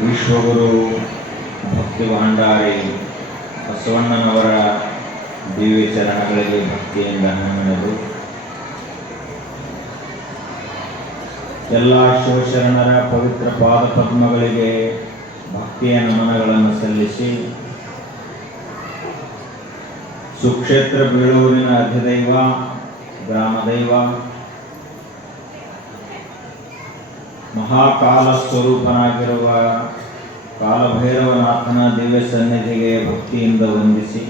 ವಿಶ್ವಗುರು ಭಕ್ತಿ ಭಂಡಾರಿ ಬಸವಣ್ಣನವರ ದಿವ್ಯ ಚರಣಗಳಿಗೆ ಭಕ್ತಿಯಿಂದ ಹಣ್ಣೆದು ಎಲ್ಲ ಶಿವಶರಣರ ಪವಿತ್ರ ಪಾದ ಪದ್ಮಗಳಿಗೆ ಭಕ್ತಿಯ ನಮನಗಳನ್ನು ಸಲ್ಲಿಸಿ ಸುಕ್ಷೇತ್ರ ಬೀಳೂರಿನ ಅಧಿದೈವ ಗ್ರಾಮದೈವ ಮಹಾಕಾಲ ಸ್ವರೂಪನಾಗಿರುವ ಕಾಲಭೈರವನಾಥನ ದಿವ್ಯ ಸನ್ನಿಧಿಗೆ ಭಕ್ತಿಯಿಂದ ವಂದಿಸಿ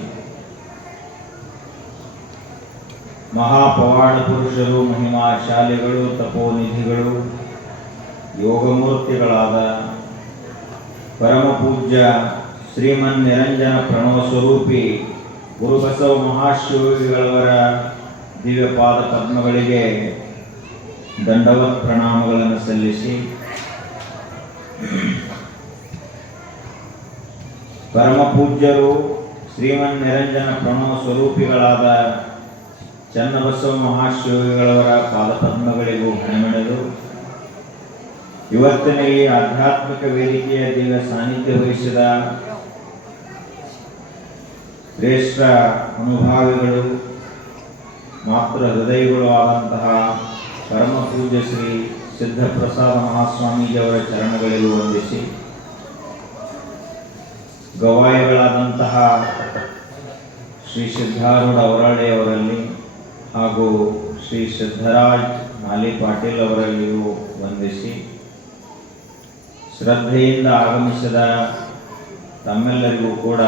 ಮಹಾಪವಾಡ ಪುರುಷರು ಮಹಿಮಾಶಾಲಿಗಳು ತಪೋನಿಧಿಗಳು ಯೋಗಮೂರ್ತಿಗಳಾದ ಪರಮಪೂಜ್ಯ ಶ್ರೀಮನ್ ನಿರಂಜನ ಪ್ರಣವ ಸ್ವರೂಪಿ ಗುರುಬಸವ ಮಹಾಶಿವಗಳವರ ದಿವ್ಯ ಪಾದ ಪದ್ಮಗಳಿಗೆ ದಂಡವತ್ ಪ್ರಣಾಮಗಳನ್ನು ಸಲ್ಲಿಸಿ ಪರಮಪೂಜ್ಯರು ಶ್ರೀಮನ್ ನಿರಂಜನ ಪ್ರಣವ ಸ್ವರೂಪಿಗಳಾದ ಚನ್ನಬಸವ ಮಹಾಶಿವಗಳವರ ಪಾದಪದ್ಮಗಳಿಗೂ ಹಣೆಮಣೆದು ಇವತ್ತಿನ ಈ ಆಧ್ಯಾತ್ಮಿಕ ವೇದಿಕೆಯ ದಿವ್ಯ ಸಾನ್ನಿಧ್ಯ ವಹಿಸಿದ ಶ್ರೇಷ್ಠ ಅನುಭಾವಿಗಳು ಮಾತೃ ಹೃದಯಗಳು ಆದಂತಹ ಪರಮ ಪೂಜ್ಯ ಶ್ರೀ ಸಿದ್ಧಪ್ರಸಾದ ಮಹಾಸ್ವಾಮೀಜಿಯವರ ಚರಣಗಳಿಗೂ ವಂದಿಸಿ ಗವಾಯಿಗಳಾದಂತಹ ಶ್ರೀ ಸಿದ್ಧಾರೂಢ ಅವರಳ್ಳಿಯವರಲ್ಲಿ ಹಾಗೂ ಶ್ರೀ ಸಿದ್ಧರಾಜ್ ಮಾಲಿ ಪಾಟೀಲ್ ಅವರಲ್ಲಿಯೂ ವಂದಿಸಿ ಶ್ರದ್ಧೆಯಿಂದ ಆಗಮಿಸಿದ ತಮ್ಮೆಲ್ಲರಿಗೂ ಕೂಡ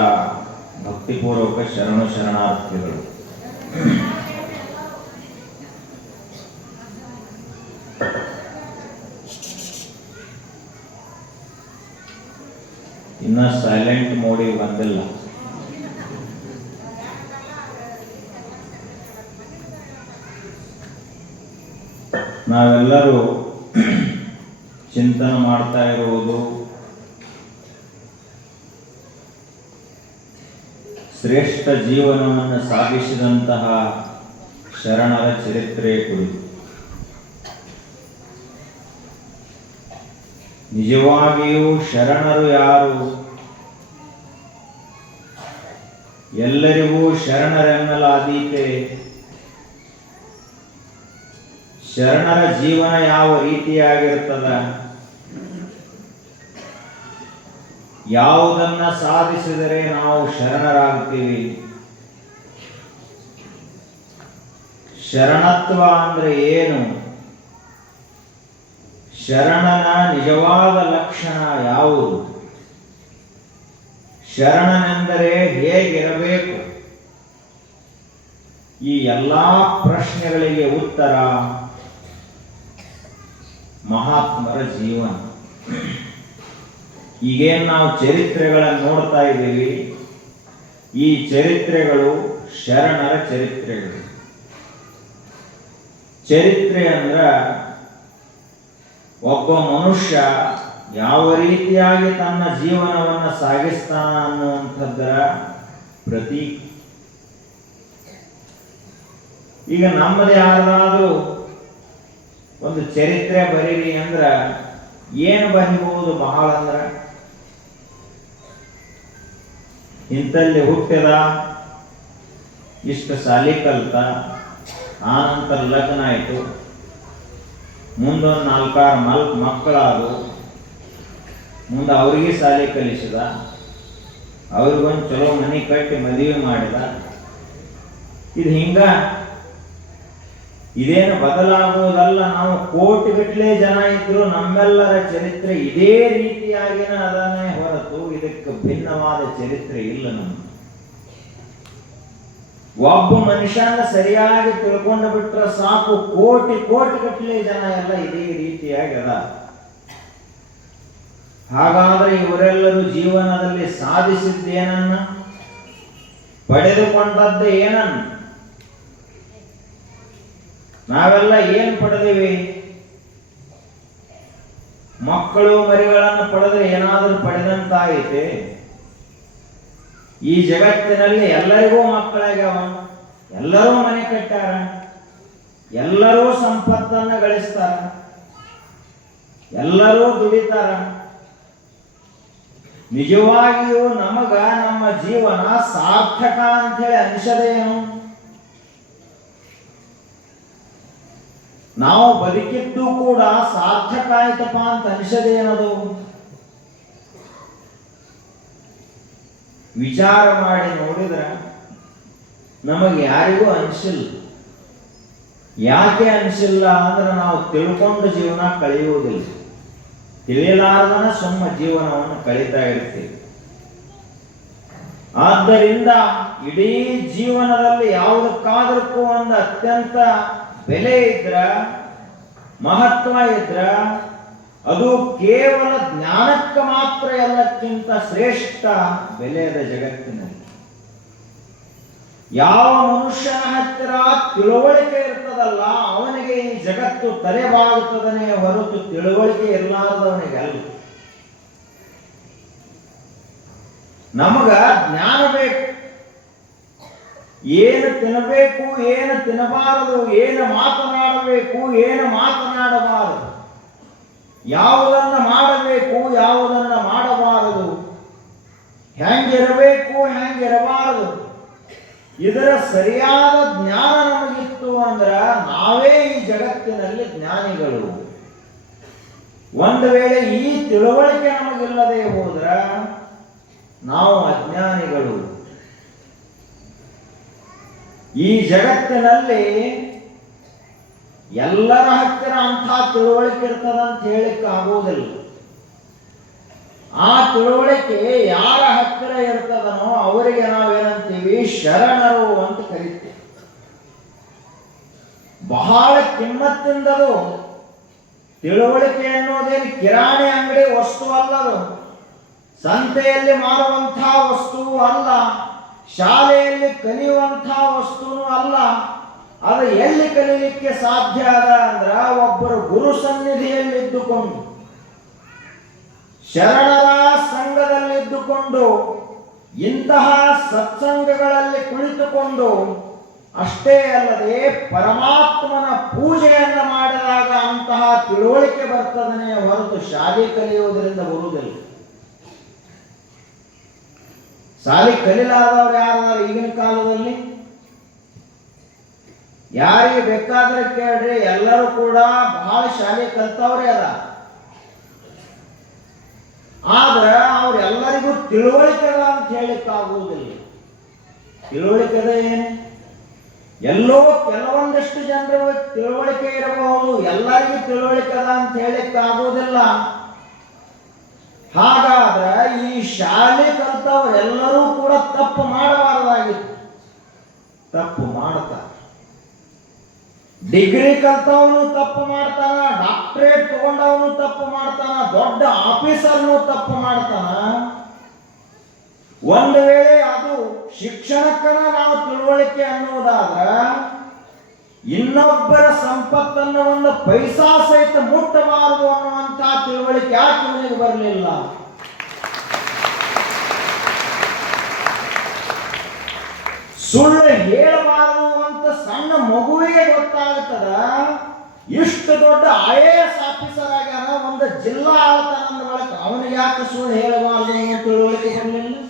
ಭಕ್ತಿಪೂರ್ವಕ ಶರಣಾರ್ಥಿಗಳು. ಇನ್ನ ಸೈಲೆಂಟ್ ಮೋಡಿಗೆ ಬಂದಿಲ್ಲ. ನಾವೆಲ್ಲರೂ ಚಿಂತನೆ ಮಾಡ್ತಾ ಇರುವುದು ಶ್ರೇಷ್ಠ ಜೀವನವನ್ನು ಸಾಗಿಸಿದಂತಹ ಶರಣರ ಚರಿತ್ರೆ ಕುರಿತು. ನಿಜವಾಗಿಯೂ ಶರಣರು ಯಾರು? ಎಲ್ಲರಿಗೂ ಶರಣರೆನ್ನಲಾದೀತೆ. ಶರಣರ ಜೀವನ ಯಾವ ರೀತಿಯಾಗಿರ್ತದ? ಯಾವುದನ್ನ ಸಾಧಿಸಿದರೆ ನಾವು ಶರಣರಾಗ್ತೀವಿ? ಶರಣತ್ವ ಅಂದ್ರೆ ಏನು? ಶರಣನ ನಿಜವಾದ ಲಕ್ಷಣ ಯಾವುದು? ಶರಣನೆಂದರೆ ಹೇಗಿರಬೇಕು? ಈ ಎಲ್ಲಾ ಪ್ರಶ್ನೆಗಳಿಗೆ ಉತ್ತರ ಮಹಾತ್ಮರ ಜೀವನ. ಈಗೇನು ನಾವು ಚರಿತ್ರೆಗಳನ್ನು ನೋಡ್ತಾ ಇದ್ದೀವಿ, ಈ ಚರಿತ್ರೆಗಳು ಶರಣರ ಚರಿತ್ರೆಗಳು. ಚರಿತ್ರೆ ಅಂದ್ರ ಒಬ್ಬ ಮನುಷ್ಯ ಯಾವ ರೀತಿಯಾಗಿ ತನ್ನ ಜೀವನವನ್ನು ಸಾಗಿಸ್ತಾನ ಅನ್ನುವಂಥದ್ದರ ಪ್ರತೀಕ. ಈಗ ನಮ್ಮದೇ ಯಾರಾದರೂ ಒಂದು ಚರಿತ್ರೆ ಬರೀರಿ ಅಂದ್ರ ಏನು ಬರಿಬಹುದು? ಬಹಳ ಅಂದ್ರ ಇಂಥಲ್ಲಿ ಹುಟ್ಟಿದ, ಇಷ್ಟು ಸಾಲಿ ಕಲ್ತ, ಆನಂತರ ಲಗ್ನ ಆಯಿತು, ಮುಂದೊಂದು 4-6 ಮಕ್ಕಳಾದು, ಮುಂದೆ ಅವ್ರಿಗೆ ಶಾಲೆ ಕಲಿಸಿದ, ಅವ್ರಿಗೊಂದು ಚಲೋ ಮನೆ ಕಟ್ಟಿ ಮದುವೆ ಮಾಡಿದ. ಇದು ಹಿಂಗ ಇದೇನು ಬದಲಾಗುವುದಲ್ಲ. ನಾವು ಕೋಟಿಗಟ್ಟಲೆ ಜನ ಇದ್ರು ನಮ್ಮೆಲ್ಲರ ಚರಿತ್ರೆ ಇದೇ ರೀತಿಯಾಗಿನ ಅದನ್ನೇ ಹೊರತು ಇದಕ್ಕೆ ಭಿನ್ನವಾದ ಚರಿತ್ರೆ ಇಲ್ಲ. ನಮ್ಮ ಒಬ್ಬ ಮನುಷ್ಯನ ಸರಿಯಾಗಿ ತಿಳ್ಕೊಂಡು ಬಿಟ್ರೆ ಸಾಕು, ಕೋಟಿಗಟ್ಟಲೆ ಜನ ಎಲ್ಲ ಇದೇ ರೀತಿಯಾಗಿ ಅದ. ಹಾಗಾದ್ರೆ ಇವರೆಲ್ಲರೂ ಜೀವನದಲ್ಲಿ ಸಾಧಿಸಿದ್ದೇನನ್ನ, ಪಡೆದುಕೊಂಡದ್ದೇ ಏನನ್ನ? ನಾವೆಲ್ಲ ಏನ್ ಪಡೆದಿವಿ? ಮಕ್ಕಳು ಮರಿಗಳನ್ನು ಪಡೆದ್ರೆ ಏನಾದರೂ ಪಡೆದಂತಾಯಿತೆ? ಈ ಜಗತ್ತಿನಲ್ಲಿ ಎಲ್ಲರಿಗೂ ಮಕ್ಕಳಾಗ್ಯಾವ, ಎಲ್ಲರೂ ಮನೆ ಕಟ್ಟಾರ, ಎಲ್ಲರೂ ಸಂಪತ್ತನ್ನು ಗಳಿಸ್ತಾರ. ಎಲ್ಲರೂ ದುಡಿತಾರ. ನಿಜವಾಗಿಯೂ ನಮಗ ನಮ್ಮ ಜೀವನ ಸಾರ್ಥಕ ಅಂತ ಹೇಳಿ ಅನಿಸದೇನು? ನಾವು ಬದುಕಿದ್ದು ಕೂಡ ಸಾರ್ಥಕ ಆಯ್ತಪ್ಪ ಅಂತ ಅನಿಸದೇನದು? ವಿಚಾರ ಮಾಡಿ ನೋಡಿದ್ರೆ ನಮಗೆ ಯಾರಿಗೂ ಅನಿಸಿಲ್ಲ. ಯಾಕೆ ಅನಿಸಿಲ್ಲ ಅಂದ್ರೆ ನಾವು ತಿಳ್ಕೊಂಡು ಜೀವನ ಕಳೆಯುವುದಿಲ್ಲ. ತಿಳಿಯಲಾರ್ದನ ಸುಮ್ಮ ಜೀವನವನ್ನು ಕಳೀತಾ ಇರ್ತೀವಿ. ಆದ್ದರಿಂದ ಇಡೀ ಜೀವನದಲ್ಲಿ ಯಾವುದಕ್ಕಾದ್ರೂ ಒಂದು ಅತ್ಯಂತ ಬೆಲೆ ಇದ್ರ, ಮಹತ್ವ ಇದ್ರ, ಅದು ಕೇವಲ ಜ್ಞಾನಕ್ಕೆ ಮಾತ್ರ ಎಲ್ಲಕ್ಕಿಂತ ಶ್ರೇಷ್ಠ ಬೆಲೆಯದ ಜಗತ್ತಿನಲ್ಲಿ. ಯಾವ ಮನುಷ್ಯನ ಹತ್ತಿರ ತಿಳುವಳಿಕೆ ಇರ್ತದಲ್ಲ ಅವನಿಗೆ ಈ ಜಗತ್ತು ತಲೆಬಾಗುತ್ತದನೇ ಹೊರತು ತಿಳುವಳಿಕೆ ಇರಲಾರದವನಿಗೆ ಅಲ್ಲ. ನಮಗ ಜ್ಞಾನ ಬೇಕು. ಏನು ತಿನ್ನಬೇಕು, ಏನು ತಿನ್ನಬಾರದು, ಏನು ಮಾತನಾಡಬೇಕು, ಏನು ಮಾತನಾಡಬಾರದು, ಯಾವುದನ್ನ ಮಾಡಬೇಕು, ಯಾವುದನ್ನ ಮಾಡಬಾರದು, ಹೆಂಗಿರಬೇಕು, ಹೆಂಗಿರಬಾರದು, ಇದರ ಸರಿಯಾದ ಜ್ಞಾನ ನಮಗಿತ್ತು ಅಂದ್ರ ನಾವೇ ಈ ಜಗತ್ತಿನಲ್ಲಿ ಜ್ಞಾನಿಗಳು. ಒಂದು ವೇಳೆ ಈ ತಿಳುವಳಿಕೆ ನಮಗಿಲ್ಲದೆ ಹೋದ್ರ ನಾವು ಅಜ್ಞಾನಿಗಳು. ಈ ಜಗತ್ತಿನಲ್ಲಿ ಎಲ್ಲರ ಹತ್ತಿರ ಅಂಥ ತಿಳುವಳಿಕೆ ಇರ್ತದಂತ ಹೇಳಿಕ್ಕೆ ಆಗುವುದಿಲ್ಲ. ಆ ತಿಳುವಳಿಕೆ ಯಾರ ಹತ್ತಿರ ಇರ್ತದನೋ ಅವರಿಗೆ ನಾವೇನಂತೀವಿ, ಶರಣರು ಅಂತ ಕರೀತೀವಿ. ಬಹಳ ಕಿಮ್ಮತ್ತಿಂದದು. ತಿಳುವಳಿಕೆ ಅನ್ನೋದೇನು ಕಿರಾಣಿ ಅಂಗಡಿ ವಸ್ತು ಅಲ್ಲದು, ಸಂತೆಯಲ್ಲಿ ಮಾರುವಂತಹ ವಸ್ತುವು ಅಲ್ಲ, ಶಾಲೆಯಲ್ಲಿ ಕಲಿಯುವಂತಹ ವಸ್ತುನೂ ಅಲ್ಲ. ಅದು ಎಲ್ಲಿ ಕಲಿಯಲಿಕ್ಕೆ ಸಾಧ್ಯ ಅದ ಅಂದ್ರ ಒಬ್ಬರು ಗುರು ಸನ್ನಿಧಿಯಲ್ಲಿ ಇದ್ದುಕೊಂಡು, ಶರಣರ ಸಂಘದಲ್ಲಿದ್ದುಕೊಂಡು, ಇಂತಹ ಸತ್ಸಂಗಗಳಲ್ಲಿ ಕುಳಿತುಕೊಂಡು, ಅಷ್ಟೇ ಅಲ್ಲದೆ ಪರಮಾತ್ಮನ ಪೂಜೆಯನ್ನು ಮಾಡಿದಾಗ ಅಂತಹ ತಿಳುವಳಿಕೆ ಬರ್ತದನೇ ಹೊರತು ಶಾಲೆ ಕಲಿಯುವುದರಿಂದ ಬರುವುದಿಲ್ಲ. ಶಾಲೆ ಕಲಿಲಾರದವ್ರು ಯಾರು ಈಗಿನ ಕಾಲದಲ್ಲಿ? ಯಾರಿಗೆ ಬೇಕಾದ್ರೆ ಕೇಳ್ರಿ, ಎಲ್ಲರೂ ಕೂಡ ಬಹಳ ಶಾಲೆ ಕಲ್ತವ್ರೆ ಅದ. ಆದ್ರೆ ಅವ್ರೆಲ್ಲರಿಗೂ ತಿಳುವಳಿಕೆ ಅದ ಅಂತ ಹೇಳಿಕ್ಕಾಗುವುದಿಲ್ಲ. ತಿಳುವಳಿಕೆ ಅದ ಏನು? ಎಲ್ಲೋ ಕೆಲವೊಂದಷ್ಟು ಜನರು ತಿಳುವಳಿಕೆ ಇರಬಹುದು, ಎಲ್ಲರಿಗೂ ತಿಳುವಳಿಕೆ ಅದ ಅಂತ ಹೇಳಿಕ್ಕಾಗುವುದಿಲ್ಲ. ಹಾಗಾದ್ರೆ ಈ ಶಾಲೆ ಕಲ್ತವರೆಲ್ಲರೂ ಕೂಡ ತಪ್ಪು ಮಾಡಬಾರದಾಗಿತ್ತು. ತಪ್ಪು ಮಾಡ್ತಾರೆ. ಡಿಗ್ರಿ ಕಲ್ತವನು ತಪ್ಪು ಮಾಡ್ತಾನ, ಡಾಕ್ಟರೇಟ್ ತಗೊಂಡವನು ತಪ್ಪು ಮಾಡ್ತಾನ, ದೊಡ್ಡ ಆಫೀಸರ್ನು ತಪ್ಪು ಮಾಡ್ತಾನ. ಒಂದು ವೇಳೆ ಅದು ಶಿಕ್ಷಣಕ್ಕನ ನಾವು ತಿಳುವಳಿಕೆ ಅನ್ನೋದಾದ್ರ ಇನ್ನೊಬ್ಬರ ಸಂಪತ್ತನ್ನು ಒಂದು ಪೈಸಾ ಸಹಿತ ಮುಟ್ಟಬಾರದು ಅನ್ನುವಂತ ತಿಳುವಳಿಕೆ ಯಾಕೆ ಇವನಿಗೆ ಬರಲಿಲ್ಲ? ಸುಳ್ಳು ಹೇಳಬಾರದು ಅಂತ ಸಣ್ಣ ಮಗುವಿಗೆ ಗೊತ್ತಾಗುತ್ತದ. ಇಷ್ಟು ದೊಡ್ಡ IAS ಆಫೀಸರ್ ಆಗ್ಯಾನ, ಒಂದು ಜಿಲ್ಲಾ ಆಳ್ತಾನ ಬಳಕ ಅವನಿಗೆ ಯಾಕೆ ಸುಳ್ಳು ಹೇಳಬಾರದು ಅನ್ನೋ ತಿಳುವಳಿಕೆ ಬರಲಿಲ್ಲ?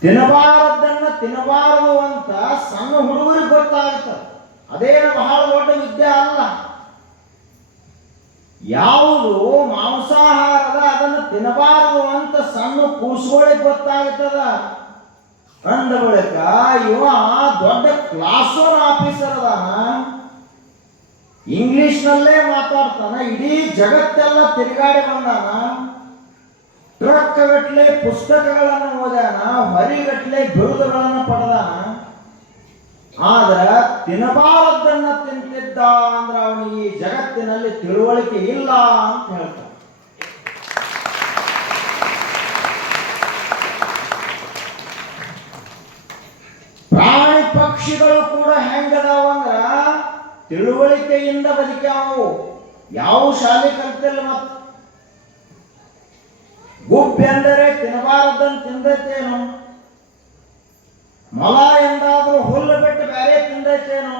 ತಿನ್ನಬಾರದನ್ನ ತಿನ್ನಬಾರದು ಅಂತ ಸಣ್ಣ ಹುಡುಗರಿಗೆ ಗೊತ್ತಾಗುತ್ತದೆ. ಅದೇನು ಬಹಳ ದೊಡ್ಡ ವಿದ್ಯೆ ಅಲ್ಲ. ಯಾವುದು ಮಾಂಸಾಹಾರದ ಅದನ್ನು ತಿನ್ನಬಾರದು ಅಂತ ಸಣ್ಣ ಕೂಸುಗಳಿಗೆ ಗೊತ್ತಾಗುತ್ತದ. ಅಂದ ಬಳಿಕ ಇವ ದೊಡ್ಡ ಕ್ಲಾಸ್ ಒನ್ ಆಫೀಸರ್ ಅದಾನ, ಇಂಗ್ಲಿಷ್ನಲ್ಲೇ ಮಾತಾಡ್ತಾನ, ಇಡೀ ಜಗತ್ತೆಲ್ಲ ತಿರುಗಾಡಿ ಬಂದಾನ, ಟ್ರಕ್ ಗಟ್ಲೆ ಪುಸ್ತಕಗಳನ್ನು ಓದಾನ, ಹೊರಿಗಟ್ಲೆ ಬಿರುದುಗಳನ್ನು ಪಡೆದಾನ. ಆದ್ರ ತಿನ್ನಬಾರದನ್ನ ತಿಂತಿದ್ದ ಅಂದ್ರೆ ಅವನಿಗೆ ಈ ಜಗತ್ತಿನಲ್ಲಿ ತಿಳುವಳಿಕೆ ಇಲ್ಲ ಅಂತ ಹೇಳ್ತಾನೆ. ಪ್ರಾಣಿ ಪಕ್ಷಿಗಳು ಕೂಡ ಹೆಂಗದಾವಂದ್ರ ತಿಳುವಳಿಕೆಯಿಂದ ಬದುಕ್ಯಾವು. ಯಾವ ಶಾಲೆ ಕಲ್ತಿಲ್ಲ. ಮತ್ತ ಗುಬ್ಬಿ ಎಂದರೆ ತಿನ್ನಬಾರದನ್ನು ತಿಂದೈತೇನು? ಮೊಲ ಎಂದಾದ್ರೂ ಹುಲ್ಲು ಬಿಟ್ಟು ಬೇರೆ ತಿಂದೈತೇನು?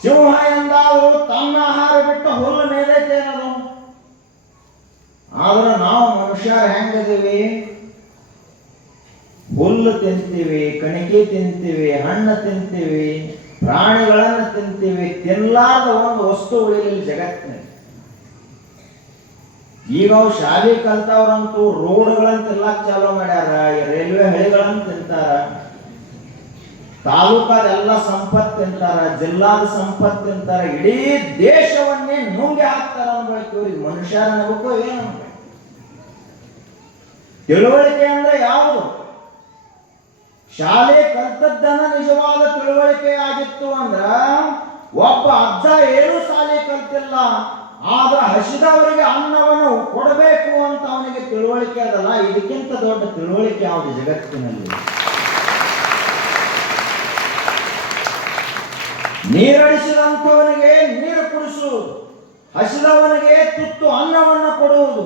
ಸಿಂಹ ಎಂದಾದರೂ ತನ್ನ ಆಹಾರ ಬಿಟ್ಟು ಹುಲ್ಲು ಮೇಲೈತೇನದು. ಆದ್ರೆ ನಾವು ಮನುಷ್ಯರು ಹೆಂಗದೀವಿ? ಹುಲ್ಲು ತಿಂತೀವಿ, ಕಣಿಕೆ ತಿಂತೀವಿ, ಹಣ್ಣು ತಿಂತೀವಿ, ಪ್ರಾಣಿಗಳನ್ನು ತಿಂತೀವಿ. ತಿನ್ನಲಾದ ಒಂದು ವಸ್ತು ಉಳಿಲಿಲ್ಲ ಜಗತ್ತಿನಲ್ಲಿ. ಈಗ ಅವು ಶಾಲೆ ಕಲ್ತವ್ರಂತೂ ರೋಡ್ಗಳನ್ನು ತಿನ್ನಕ್ ಚಾಲೂ ಮಾಡ್ಯಾರ, ರೈಲ್ವೆ ಹಳಿಗಳನ್ನು ತಿಂತಾರ, ತಾಲೂಕಾದೆಲ್ಲ ಸಂಪತ್ತು ತಿಂತಾರ, ಜಿಲ್ಲಾದ ಸಂಪತ್ತು ತಿಂತಾರ, ಇಡೀ ದೇಶವನ್ನೇ ನುಂಗಿ ಹಾಕ್ತಾರ ಅನ್ಬೇಕು. ಇವ್ರಿಗೆ ಮನುಷ್ಯರ ಅನ್ಬೇಕು ಏನು? ತಿಳುವಳಿಕೆ ಅಂದ್ರೆ ಯಾವುದು? ಶಾಲೆ ಕಲ್ತದ್ದನ್ನ ನಿಜವಾದ ತಿಳುವಳಿಕೆ ಆಗಿತ್ತು ಅಂದ್ರ ಒಬ್ಬ ಅಜ್ಜ ಏನು ಶಾಲೆ ಕಲ್ತಿಲ್ಲ, ಆದ್ರೆ ಹಸಿದವರಿಗೆ ಅನ್ನವನ್ನು ಕೊಡಬೇಕು ಅಂತ ಅವನಿಗೆ ತಿಳುವಳಿಕೆ ಅದಲ್ಲ. ಇದಕ್ಕಿಂತ ದೊಡ್ಡ ತಿಳುವಳಿಕೆ ಯಾವುದು ಜಗತ್ತಿನಲ್ಲಿ? ನೀರಡಿಸಿದಂಥವನಿಗೆ ನೀರು ಕುಡಿಸುವುದು, ಹಸಿದವನಿಗೆ ತುತ್ತು ಅನ್ನವನ್ನು ಕೊಡುವುದು,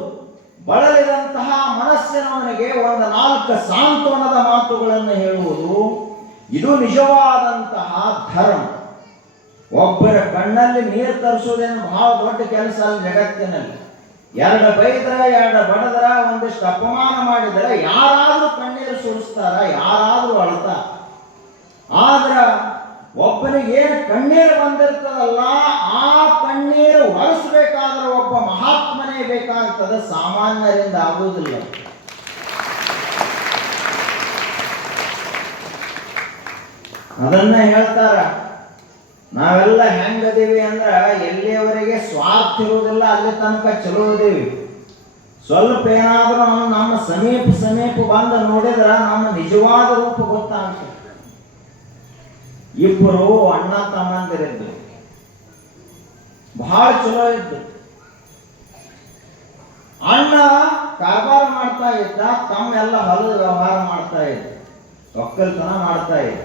ಬಳಲಿದಂತಹ ಮನಸ್ಸಿನವನಿಗೆ ಒಂದು 4 ಸಾಂತ್ವನದ ಮಾತುಗಳನ್ನು ಹೇಳುವುದು, ಇದು ನಿಜವಾದಂತಹ ಧರ್ಮ. ಒಬ್ಬರ ಕಣ್ಣಲ್ಲಿ ನೀರು ತರಿಸುವುದೇನು ಬಹಳ ದೊಡ್ಡ ಕೆಲಸ ಅಲ್ಲ ಜಗತ್ತಿನಲ್ಲಿ. 2 ಬೈದ್ರ, 2 ಬಡದ್ರ, ಒಂದಿಷ್ಟು ಅಪಮಾನ ಮಾಡಿದರೆ ಯಾರಾದ್ರೂ ಕಣ್ಣೀರು ಸುರಿಸ್ತಾರ, ಯಾರಾದ್ರೂ ಅಳ್ತಾರ. ಆದ್ರ ಒಬ್ಬನಿಗೆ ಏನು ಕಣ್ಣೀರು ಬಂದಿರ್ತದಲ್ಲ, ಆ ಕಣ್ಣೀರು ಒರೆಸಬೇಕಾದ್ರೆ ಒಬ್ಬ ಮಹಾತ್ಮನೇ ಬೇಕಾಗ್ತದೆ, ಸಾಮಾನ್ಯರಿಂದ ಆಗುವುದಿಲ್ಲ. ಅದನ್ನ ಹೇಳ್ತಾರ. ನಾವೆಲ್ಲ ಹೆಂಗದೀವಿ ಅಂದ್ರ ಎಲ್ಲಿಯವರೆಗೆ ಸ್ವಾರ್ಥ ಇರುವುದಿಲ್ಲ ಅಲ್ಲಿ ತನಕ ಚಲೋ ಇದೀವಿ. ಸ್ವಲ್ಪ ಏನಾದ್ರೂ ನಮ್ಮ ಸಮೀಪ ಬಂದು ನೋಡಿದ್ರ ನಮ್ಮ ನಿಜವಾದ ರೂಪ ಗೊತ್ತಾಗ್ತದೆ. ಇಬ್ಬರು ಅಣ್ಣ ತಮ್ಮಂದಿರಿದ್ದು ಬಹಳ ಚಲೋ ಇದ್ದು. ಅಣ್ಣ ಕಾರ್ಬಾರ ಮಾಡ್ತಾ ಇದ್ದ, ತಮ್ಮ ಎಲ್ಲ ಹೊಲದ ವ್ಯವಹಾರ ಮಾಡ್ತಾ ಇದ್ದ, ಒಕ್ಕಲ್ತನ ಮಾಡ್ತಾ ಇದ್ದ.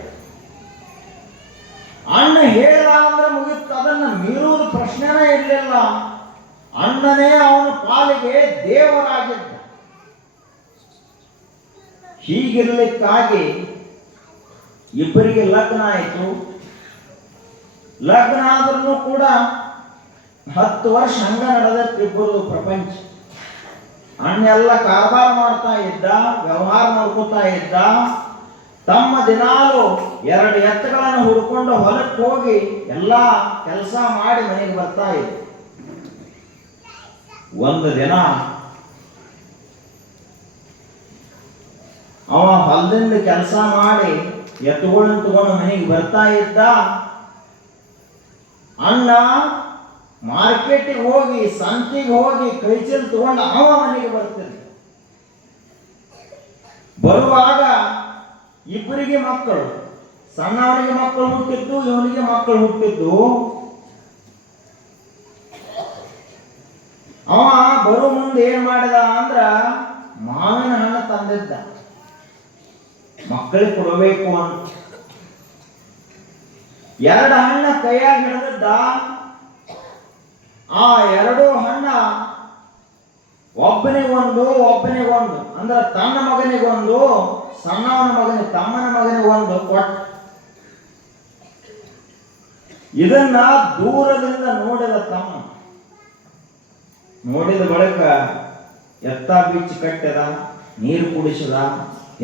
ಅಣ್ಣ ಹೇಳಿದ ಅಂದ್ರೆ ಮುಗಿತು, ಅದನ್ನ ಮೀರುವುದು ಪ್ರಶ್ನೆನೇ ಇರಲಿಲ್ಲ. ಅಣ್ಣನೇ ಅವನ ಪಾಲಿಗೆ ದೇವರಾಗಿದ್ದ. ಹೀಗಿರ್ಲಿಕ್ಕಾಗಿ ಇಬ್ಬರಿಗೆ ಲಗ್ನ ಆಯಿತು. ಲಗ್ನ ಆದ್ರೂ ಕೂಡ 10 ವರ್ಷ ಹಂಗ ನಡೆದತ್ತು ಇಬ್ಬರು ಪ್ರಪಂಚ. ಅಣ್ಣ ಎಲ್ಲ ಕಾರ್ಬಾರ ಮಾಡ್ತಾ ಇದ್ದ, ವ್ಯವಹಾರ ಮಾಡ್ಕೋತಾ ಇದ್ದ. ತಮ್ಮ ದಿನಾಲು 2 ಎತ್ತುಗಳನ್ನು ಹುಡ್ಕೊಂಡು ಹೊಲಕ್ಕೆ ಹೋಗಿ ಎಲ್ಲ ಕೆಲಸ ಮಾಡಿ ಮನೆಗೆ ಬರ್ತಾ ಇದ್ದ. ಒಂದು ದಿನ ಅವ ಹೊಲದಿಂದ ಕೆಲಸ ಮಾಡಿ ಎತ್ತುಗಳನ್ನು ತಗೊಂಡು ಮನೆಗೆ ಬರ್ತಾ ಇದ್ದ. ಅಣ್ಣ ಮಾರ್ಕೆಟಿಗೆ ಹೋಗಿ, ಸಂತಿಗೆ ಹೋಗಿ ಕೈಚೀಲ ತಗೊಂಡು ಅವ ಮನೆಗೆ ಬರ್ತಿದ್ದ. ಬರುವಾಗ ಇಬ್ಬರಿಗೆ ಮಕ್ಕಳು, ಸಣ್ಣವನಿಗೆ ಮಕ್ಕಳು ಹುಟ್ಟಿದ್ದು, ಇವನಿಗೆ ಮಕ್ಕಳು ಹುಟ್ಟಿದ್ದು. ಅವ ಬರೋ ಮುಂದೆ ಏನ್ ಮಾಡಿದ ಅಂದ್ರ ಮಾವಿನ ಹಣ್ಣು ತಂದಿದ್ದ, ಮಕ್ಕಳಿಗೆ ಕೊಡಬೇಕು ಅಂತ. 2 ಹಣ್ಣ ಕೈಯಾಗಿ ಹಿಡಿದಿದ್ದ. ಆ 2 ಹಣ್ಣ ಒಬ್ಬನಿಗೊಂದು ಅಂದ್ರೆ ತನ್ನ ಮಗನಿಗೊಂದು, ಸಣ್ಣವನ ಮಗನಿಗೆ, ತಮ್ಮನ ಮಗನಿಗೊಂದು ಕೊಟ್ಟ. ಇದನ್ನ ದೂರದಿಂದ ನೋಡಿದ ತಮ್ಮ. ನೋಡಿದ ಬಳಿಕ ಎತ್ತ ಬಿಚ್ಚಿ ಕಟ್ಟಿದ, ನೀರು ಕುಡಿಸಿದ,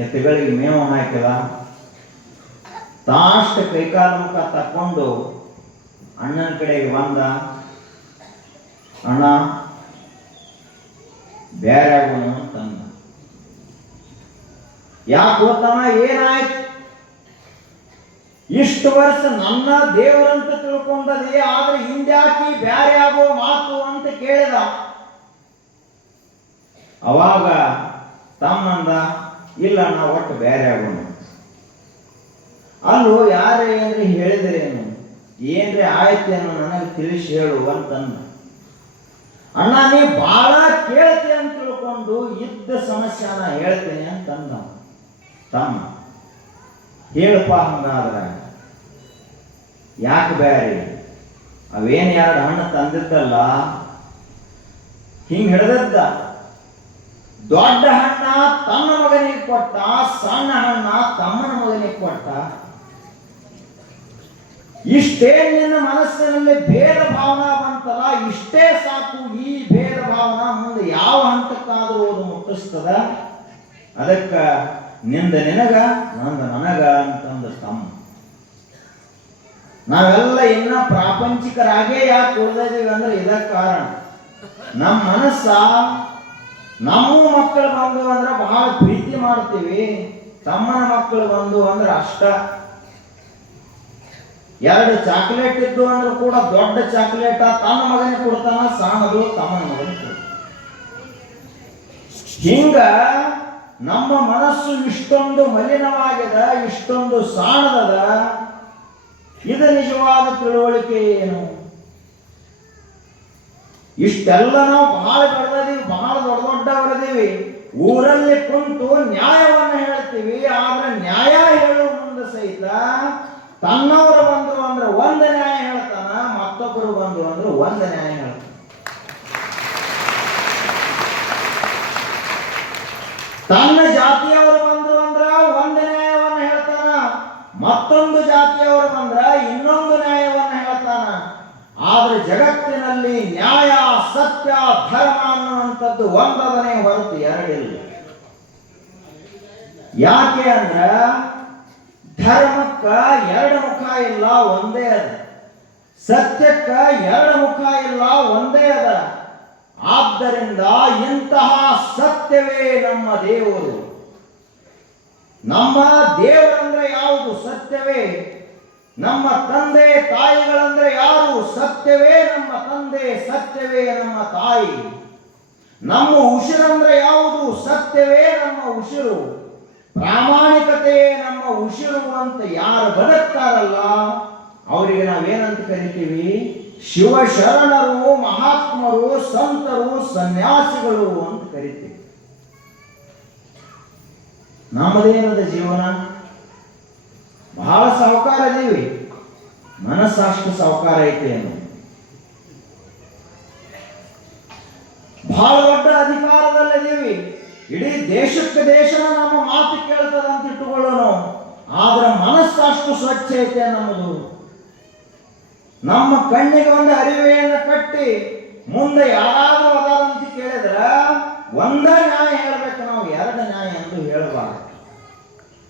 ಎತ್ತುಗಳಿಗೆ ಮೇವು ಹಾಕಿದ. ತಾಷ್ಟ ಕೈಕಾಲ ಮುಖ ತಕ್ಕೊಂಡು ಅಣ್ಣನ ಕಡೆಗೆ ಬಂದ. ಅಣ್ಣ ಬೇರೆ ಆಗೋಣ ತಂದ. ಯಾಕೆ ಗೊತ್ತಮ್ಮ ಏನಾಯ್ತು? ಇಷ್ಟು ವರ್ಷ ನನ್ನ ದೇವರಂತ ತಿಳ್ಕೊಂಡದೆ, ಆದ್ರೆ ಹಿಂದ್ಯಾಕಿ ಬ್ಯಾರೆ ಆಗೋ ಮಾತು ಅಂತ ಕೇಳಿದ. ಅವಾಗ ತಮ್ಮಂದ, ಇಲ್ಲ ನಾವು ಒಟ್ಟು ಬೇರೆ ಆಗೋಣ. ಅಲ್ಲೂ ಯಾರೇ ಏನ್ರಿ ಹೇಳಿದ್ರೇನು, ಏನ್ರಿ ಆಯ್ತೇನು ನನಗೆ ತಿಳಿಸಿ ಹೇಳು ಅಂತಂದ. ಅಣ್ಣ ನೀ ಬಾಳ ಕೇಳ್ತಿ ಅಂತ ತಿಳ್ಕೊಂಡು ಇದ್ದ ಸಮಸ್ಯೆನ ಹೇಳ್ತೇನೆ ಅಂತಂದ. ತಮ್ಮ ಹೇಳಪ್ಪ ಹಂಗಾದ್ರ ಯಾಕೆ ಬೇರೆ? ಅವೇನ್ 2 ಹಣ್ಣು ತಂದಿದ್ದಲ್ಲ, ಹಿಂಗ್ ಹಿಡ್ದದ್ದ. ದೊಡ್ಡ ಹಣ್ಣ ತನ್ನ ಮಗನಿಗೆ ಕೊಟ್ಟ, ಸಣ್ಣ ಹಣ್ಣ ತಮ್ಮನ ಮಗನಿಗೆ ಕೊಟ್ಟ. ಇಷ್ಟೇ ನಿನ್ನ ಮನಸ್ಸಿನಲ್ಲಿ ಭೇದ ಭಾವನಾ ಬಂತಲ್ಲ, ಇಷ್ಟೇ ಸಾಕು. ಈ ಭೇದ ಭಾವನಾ ಮುಂದೆ ಯಾವ ಹಂತಕ್ಕಾದರೂ ಅದು ಮುಟ್ಟಿಸ್ತದ. ಅದಕ್ಕ ನಿಂದ ನಿನಗ ನಂದ ನನಗ ಅಂತಂದ ತಮ್ಮ. ನಾವೆಲ್ಲ ಇನ್ನ ಪ್ರಾಪಂಚಿಕರಾಗೇ ಯಾಕೆ ಉಳಿದಿದ್ದೀವಿ ಅಂದ್ರೆ ಇದಕ್ಕೆ ಕಾರಣ. ನಮ್ಮ ಮನಸ್ಸ ನಮ್ಮ ಮಕ್ಕಳು ಬಂದು ಅಂದ್ರೆ ಬಹಳ ಪ್ರೀತಿ ಮಾಡ್ತೀವಿ, ತಮ್ಮನ ಮಕ್ಕಳು ಬಂದು ಅಂದ್ರೆ ಅಷ್ಟ. 2 ಚಾಕ್ಲೇಟ್ ಇದ್ದು ಅಂದ್ರೆ ಕೂಡ ದೊಡ್ಡ ಚಾಕ್ಲೇಟ್ ತನ್ನ ಮಗನಿಗೆ ಕೊಡ್ತಾನ, ಸಣ್ಣದು ತಮ್ಮನ ಮಗನಿಗೆ ಕೊಡ್ತಾನ. ಹಿಂಗ ನಮ್ಮ ಮನಸ್ಸು ಇಷ್ಟೊಂದು ಮಲಿನವಾಗಿದೆ, ಇಷ್ಟೊಂದು ಸಾಣದ. ಇದು ನಿಜವಾದ ತಿಳುವಳಿಕೆ ಏನು? ಇಷ್ಟೆಲ್ಲ ನಾವು ಬಹಳ ಬೆಳೆದೀವಿ, ಬಹಳ ದೊಡ್ಡವರದೀವಿ. ಊರಲ್ಲಿ ಕುಂತು ನ್ಯಾಯವನ್ನು ಹೇಳ್ತೀವಿ, ಆದ್ರೆ ನ್ಯಾಯ ಹೇಳುವ ಮುಂದೆ ಸಹಿತ ತನ್ನವರು ಬಂದ್ರು ಅಂದ್ರೆ ಒಂದು ನ್ಯಾಯ ಹೇಳ್ತಾನ, ಮತ್ತೊಬ್ಬರು ಬಂದ್ರು ಅಂದ್ರೆ ಒಂದು ನ್ಯಾಯ ಹೇಳ್ತಾನ. ತನ್ನ ಜಾತಿಯವರು ಬಂದ್ರು ಅಂದ್ರ ಒಂದು ನ್ಯಾಯವನ್ನು ಹೇಳ್ತಾನ, ಮತ್ತೊಂದು ಜಾತಿಯವರು ಬಂದ್ರ ಇನ್ನೊಂದು ನ್ಯಾಯವನ್ನು ಹೇಳ್ತಾನ. ಆದ್ರೆ ಜಗತ್ತಿನಲ್ಲಿ ನ್ಯಾಯ, ಸತ್ಯ, ಧರ್ಮ ಅನ್ನುವಂಥದ್ದು ಒಂದನೇ ಹೊರತು ಎರಡಿಲ್ಲ. ಯಾಕೆ ಅಂದ್ರ ಧರ್ಮಕ್ಕ 2 ಮುಖ ಇಲ್ಲ, ಒಂದೇ ಅದ. ಸತ್ಯಕ್ಕ 2 ಮುಖ ಇಲ್ಲ, ಒಂದೇ ಅದ. ಆದ್ದರಿಂದ ಇಂತಹ ಸತ್ಯವೇ ನಮ್ಮ ದೇವರು. ನಮ್ಮ ದೇವರಂದ್ರೆ ಯಾವುದು? ಸತ್ಯವೇ. ನಮ್ಮ ತಂದೆ ತಾಯಿಗಳಂದ್ರೆ ಯಾರು? ಸತ್ಯವೇ ನಮ್ಮ ತಂದೆ, ಸತ್ಯವೇ ನಮ್ಮ ತಾಯಿ. ನಮ್ಮ ಉಸಿರಂದ್ರೆ ಯಾವುದು? ಸತ್ಯವೇ ನಮ್ಮ ಉಸಿರು. ಪ್ರಾಮಾಣಿಕತೆ ನಮ್ಮ ಉಸಿರು ಅಂತ ಯಾರು ಬದುಕ್ತಾರಲ್ಲ ಅವರಿಗೆ ನಾವೇನಂತ ಕರಿತೀವಿ? ಶಿವಶರಣರು, ಮಹಾತ್ಮರು, ಸಂತರು, ಸನ್ಯಾಸಿಗಳು ಅಂತ ಕರಿತೀವಿ. ನಮ್ಮದೇನದ ಜೀವನ? ಬಹಳ ಸಾಹುಕಾರ ಇದೀವಿ, ಮನಸ್ಸಾಷ್ಟು ಸಾಹುಕಾರ ಐತೆ ಏನು? ಬಹಳ ದೊಡ್ಡ ಅಧಿಕಾರದಲ್ಲಿದ್ದೀವಿ, ಇಡೀ ದೇಶಕ್ಕೆ ದೇಶನ ನಮ್ಮ ಮಾತು ಕೇಳ್ತದ ಅಂತ ಇಟ್ಟುಕೊಳ್ಳೋಣ. ಆದ್ರೆ ಮನಸ್ಸಷ್ಟು ಸ್ವಚ್ಛ ಐತೆ ನಮ್ಮದು. ನಮ್ಮ ಕಣ್ಣಿಗೆ ಒಂದು ಅರಿವೆಯನ್ನು ಕಟ್ಟಿ ಮುಂದೆ ಯಾರಾದ್ರೂ ಅದಾರಂತ ಕೇಳಿದ್ರ ಒಂದ ನ್ಯಾಯ ಹೇಳ್ಬೇಕು ನಾವು, 2 ನ್ಯಾಯ ಎಂದು ಹೇಳಬಾರದು.